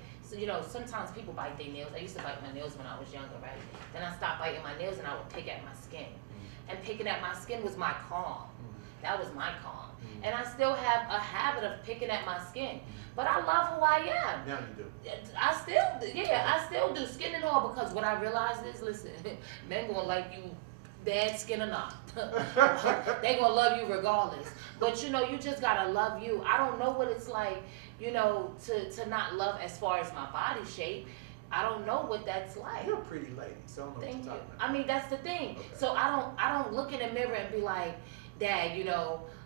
sometimes people bite their nails. I used to bite my nails when I was younger, right? Then I stopped biting my nails and I would pick at my skin. Mm-hmm. And picking at my skin was my calm. Mm-hmm. That was my calm. Mm-hmm. And I still have a habit of picking at my skin. But I love who I am. Now you do. I still do. Skin and all, because what I realized is, listen, men gonna like you bad skin or not. They gonna love you regardless. But you just gotta love you. I don't know what it's like, to not love as far as my body shape. I don't know what that's like. You're a pretty lady, so I don't know what you're talking about. I mean, that's the thing. Okay. So I don't look in the mirror and be like, Dad,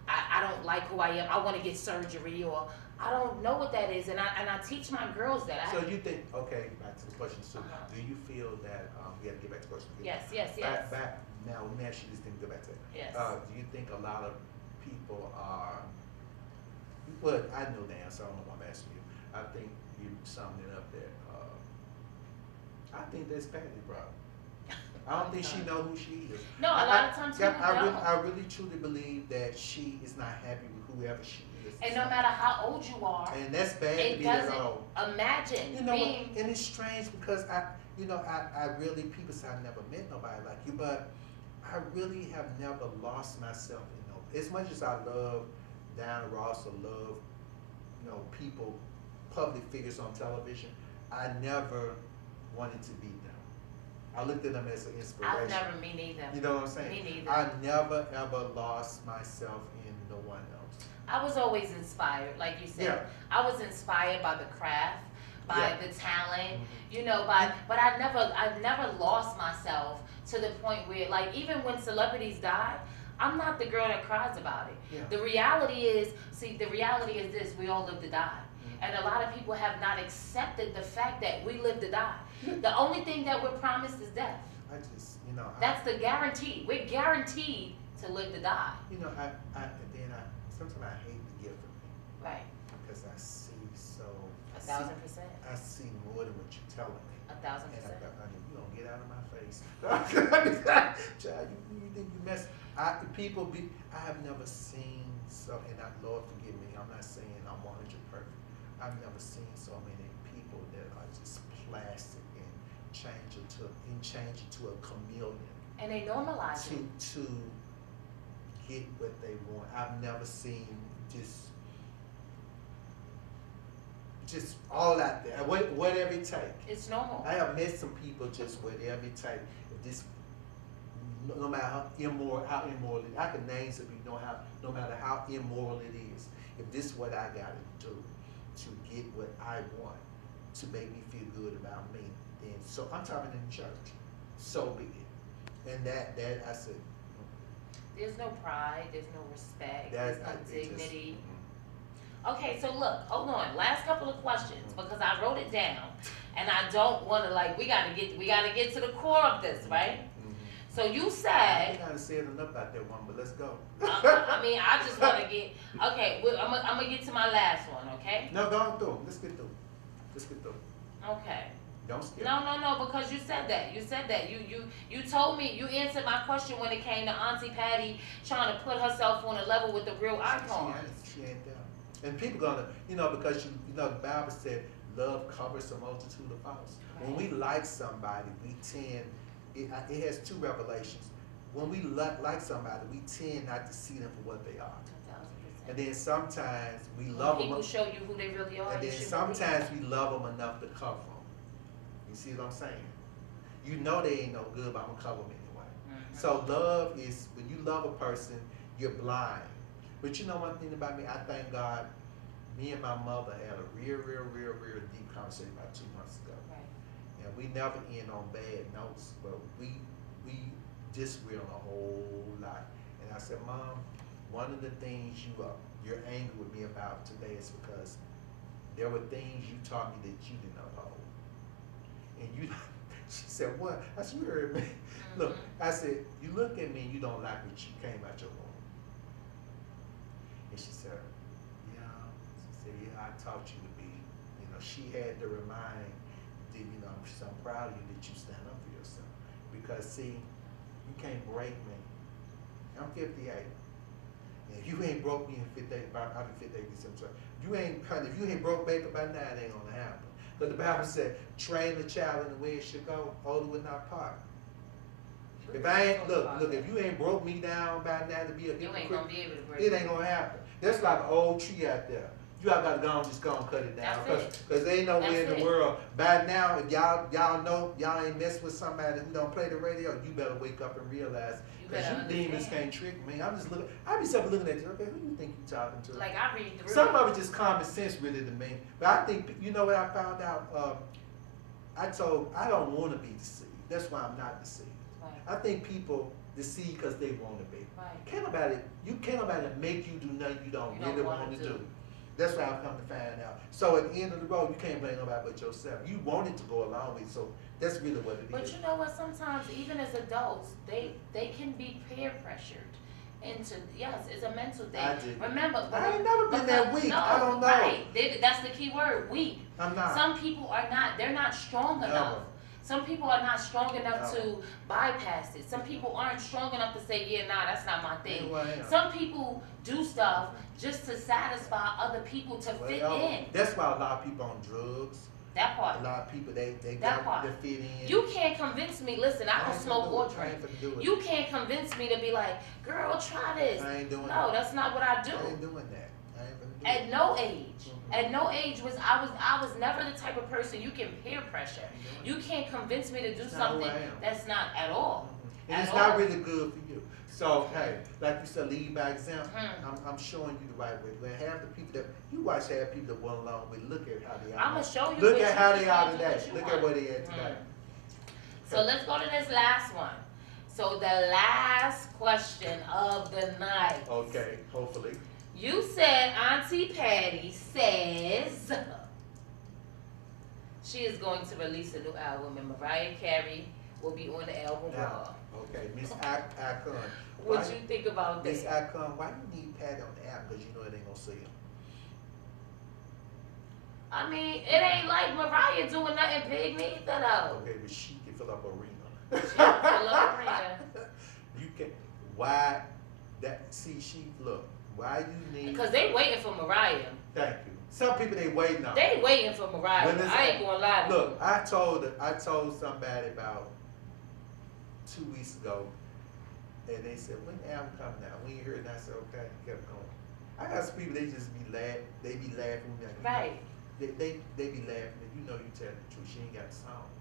I don't like who I am. I want to get surgery, or I don't know what that is. And I teach my girls that. So you think, okay, back to the question. So do you feel that, we got to get back to the question. Yes. Back, now let me ask you this thing, go back to it. Yes. Do you think a lot of people are, well, I know the answer, I don't know why I'm asking you. I think you summed it up there. I think that's Patti, bro. I don't think she know who she is. No, a lot of times people don't. I really truly believe that she is not happy with whoever she is. And no matter how old you are, and that's bad to be at all. Imagine and it's strange because I really, people say I never met nobody like you, but I really have never lost myself in no. As much as I love Diana Ross or love, people, public figures on television, I never wanted to be them. I looked at them as an inspiration. Me neither. You know what I'm saying? Me neither. I never ever lost myself in no one else. I was always inspired, like you said. Yeah. I was inspired by the craft, by the talent, but I've never lost myself to the point where, like, even when celebrities die, I'm not the girl that cries about it. Yeah. The reality is this: we all live to die. And a lot of people have not accepted the fact that we live to die. The only thing that we're promised is death. That's the guarantee. We're guaranteed to live to die. Sometimes I hate the gift of me. Right. Because I see so. 1,000%. I see more than what you're telling me. 1,000%. And you don't get out of my face. Child, you think you mess. I have never seen so, and Lord forgive me, I'm not saying I'm 100 perfect. I've never seen so many people that are just plastic and change it to a chameleon. And they normalize it. To get what they want. I've never seen just all out there. Whatever it takes. It's normal. I have met some people just whatever it takes. No matter how immoral it is. I can name some people, no matter how immoral it is. If this is what I got to do to get what I want, to make me feel good about me, then so I'm talking in church. So be it. And that I said. There's no pride. There's no respect. There's no dignity. Okay, so look, hold on. Last couple of questions because I wrote it down, and I don't want to like. We gotta get to the core of this, right? So you I said. kind of said enough about that one, but let's go. I mean, I just want to get. Okay, well, I'm gonna get to my last one. Okay. No, don't through. Let's get through. Let's get through. Okay. Don't skip. No, because you said that. You said that. You told me, you answered my question when it came to Auntie Patty trying to put herself on a level with the real icons. She ain't there. And people gonna, because the Bible said love covers a multitude of faults. Right. When we like somebody, we tend, it has two revelations. When we like somebody, we tend not to see them for what they are. 1,000%. And then sometimes we love them. People show you who they really are. And then sometimes we love them enough to cover them. You see what I'm saying? You know they ain't no good, but I'm gonna cover them anyway. Mm-hmm. So love is, when you love a person, you're blind. But you know one thing about me, I thank God, me and my mother had a real deep conversation about 2 months ago. Right. And we never end on bad notes, but we disagree on a whole lot. And I said, Mom, one of the things you're angry with me about today is because there were things you taught me that you didn't uphold. And she said, what? I said, you heard me. Mm-hmm. Look, I said, you look at me and you don't like what you came out your womb. And she said, yeah. She said, yeah, I taught you to be. She had to remind that, I'm proud of you that you stand up for yourself. Because see, you can't break me. I'm 58. And if you ain't broke me in 58, I'll be 58 December. If you ain't broke baby by now, it ain't gonna happen. But the Bible said, train the child in the way it should go, older will not part. If I ain't, look, if you ain't broke me down by now to be a hypocrite, you ain't gonna be able to break it ain't gonna happen. That's like an old tree out there. You all gotta go and just go and cut it down. Because there ain't nowhere in the world. By now, if y'all know y'all ain't mess with somebody who don't play the radio, you better wake up and realize. Because you demons can't trick me. I be looking at you, okay, who you think you talking to? Like I read through. Some of it just common sense really to me. But I think, you know what I found out? I don't want to be deceived. That's why I'm not deceived. Right. I think people deceive because they want to be. Right. Can't nobody make you do nothing you don't really want to do. That's what I've come to find out. So at the end of the road, you can't blame nobody but yourself. You wanted to go along with it, so that's really what it is. But you know what? Sometimes, even as adults, they can be peer pressured into, yes, it's a mental thing. I did. Remember, I ain't never been that weak. No, I don't know. Right. That's the key word, weak. I'm not. Some people are not. They're not strong enough. Some people are not strong enough to bypass it. Some people aren't strong enough to say, yeah, nah, that's not my thing. Some people do stuff just to satisfy other people to fit in. That's why a lot of people on drugs. That part. A lot of people, they got to fit in. You can't convince me, listen, I don't smoke or drink. You can't convince me to be like, girl, try this. I ain't doing that. No, that's not what I do. I ain't doing that. At no age. At no age I was never the type of person you can peer pressure. You can't convince me to do something that's not at all. And it's not really good for you. So hey, like you said, lead by example. I'm showing you the right way. When half the people that you watch have people that went along with, look at how they are. I'm gonna show you. Look at how they are today. Look at where they are today. So let's go to this last one. So the last question of the night. Okay, hopefully. You said Auntie Patty says she is going to release a new album and Mariah Carey will be on the album. Now, okay, Miss Icon. What you think about that? Miss Icon, why you need Patty on the album? Because you know it ain't going to sell. I mean, it ain't like Mariah doing nothing big neither though. Okay, but she can fill up arena. She can fill up arena. You can, why, that, see, look. Why you need? Because they waiting for Mariah. Thank you. Some people they waiting on. They waiting for Mariah. I ain't gonna lie to you. Look, I told somebody about 2 weeks ago, and they said, when the album coming out? We ain't heard it. And I said, okay, kept going. I got some people, they just be laughing. They be laughing. Like, right. They be laughing. And you know you tell the truth. She ain't got the songs.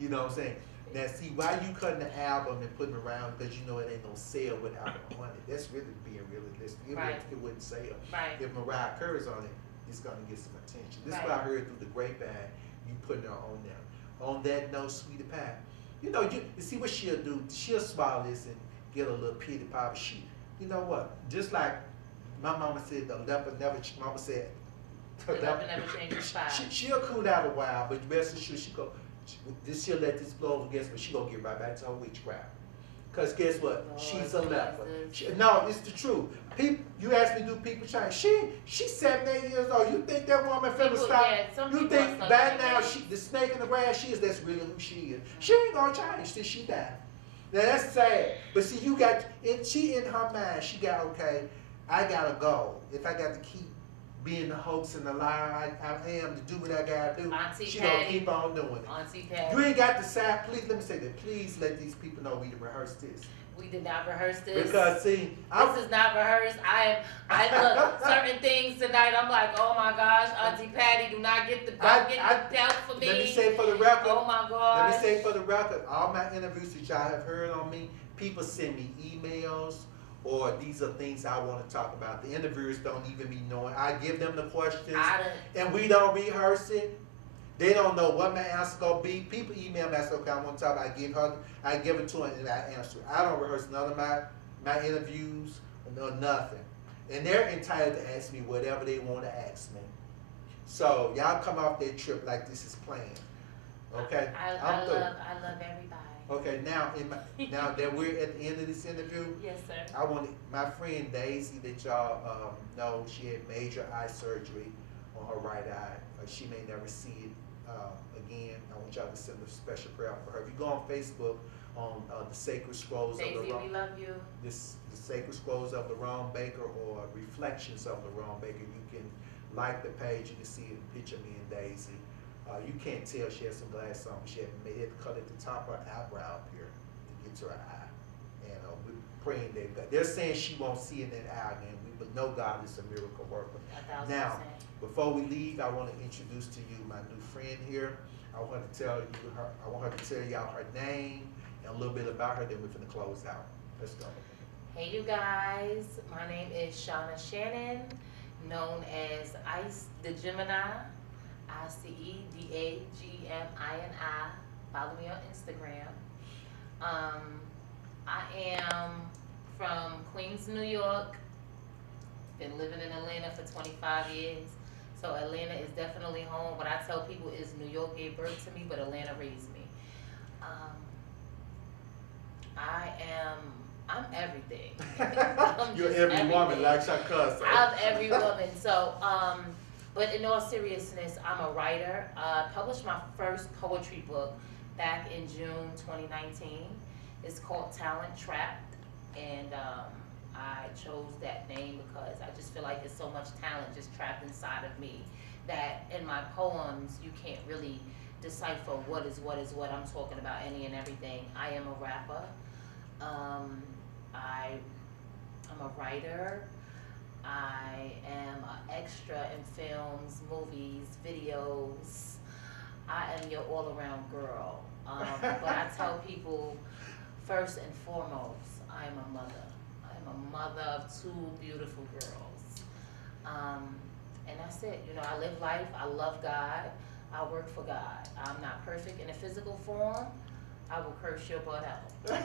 You know what I'm saying? Now, see, why you cutting the album and putting it around because you know it ain't no sale without it on it. That's really being realistic. It wouldn't sell. Right. If Mariah Carey's on it, it's going to get some attention. This is what I heard through the grapevine, you putting her on there. On that note, Sweetie Pie. You know, you see what she'll do. She'll swallow this and get a little pity pie. You know what? Just like My mama said the leopard never. Mama said The leopard never changed its spots. she'll cool down a while, but rest assured she'll let this blow over against, but she gonna get right back to her witchcraft. Cause guess what? Lord She's a leper. Jesus. No, it's the truth. People, you ask me, do people change? She's 7, 8 years old. You think that woman finna People- stop? yeah, some You people think are by stuck now in the snake in the grass that's really who she is? She ain't gonna change till she die. Now that's sad. But see, she in her mind, she got, okay, I gotta go. If I got to keep being the hoax and the liar I am to do what I gotta do, Auntie she Patty. gonna keep on doing it. Auntie Patty. You ain't got to side. Please let me say that. Please let these people know we done rehearsed this. We did not rehearse this. Because see, This is not rehearsed. I look certain things tonight. I'm like, oh my gosh, Auntie Patty, do not get the belt for me. Let me say for the record. Oh my gosh. Let me say for the record, all my interviews that y'all have heard on me, people send me emails, or these are things I want to talk about. The interviewers don't even be knowing. I give them the questions, and we don't rehearse it. They don't know what my answer gonna be. People email me, I say, okay, I want to talk. I give it to them, and I answer it. I don't rehearse none of my interviews or nothing, and they're entitled to ask me whatever they want to ask me. So y'all come off that trip like this is planned. Okay, I love everybody. Okay, now now that we're at the end of this interview, Yes, sir. I want my friend Daisy that y'all know, she had major eye surgery on her right eye. She may never see it again. I want y'all to send a special prayer for her. If you go on Facebook on the Sacred Scrolls Daisy, of the we love you. the Sacred Scrolls of Lerone Baker, or Reflections of Lerone Baker, you can like the page. You can see a picture of me and Daisy. You can't tell she has some glasses on. She had to cut at the top of her eyebrow up here to get to her eye. And we're praying that God, they're saying she won't see it in that eye again. But know God is a miracle worker. 1000%. Now, before we leave, I want to introduce to you my new friend here. I want her to tell y'all her name and a little bit about her. Then we're going to close out. Let's go. Hey, you guys. My name is Shauna Shannon, known as Ice the Gemini. ICEDAGMINI. Follow me on Instagram. I am from Queens, New York. Been living in Atlanta for 25 years. So Atlanta is definitely home. What I tell people is New York gave birth to me, but Atlanta raised me. I'm everything. You're every woman, like your cousin. I'm every woman. So, but in all seriousness, I'm a writer. I published my first poetry book back in June 2019. It's called Talent Trapped, and I chose that name because I just feel like there's so much talent just trapped inside of me that in my poems you can't really decipher what is what I'm talking about, any and everything. I am a rapper. I'm a writer. I am an extra in films, movies, videos. I am your all-around girl. But I tell people, first and foremost, I am a mother. I am a mother of 2 beautiful girls. And that's it. You know, I live life. I love God. I work for God. I'm not perfect in a physical form. I will curse your butt out. In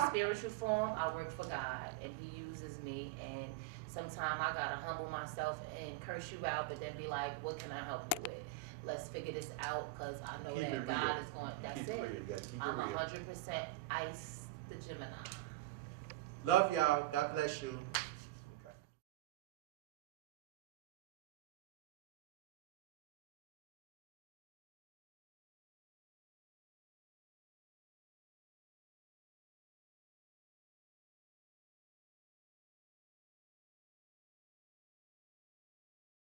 a spiritual form, I work for God, and He uses me. And sometimes I gotta humble myself and curse you out, but then be like, what can I help you with? Let's figure this out, because I know that God is going. That's it. I'm 100% Ice the Gemini. Love y'all. God bless you.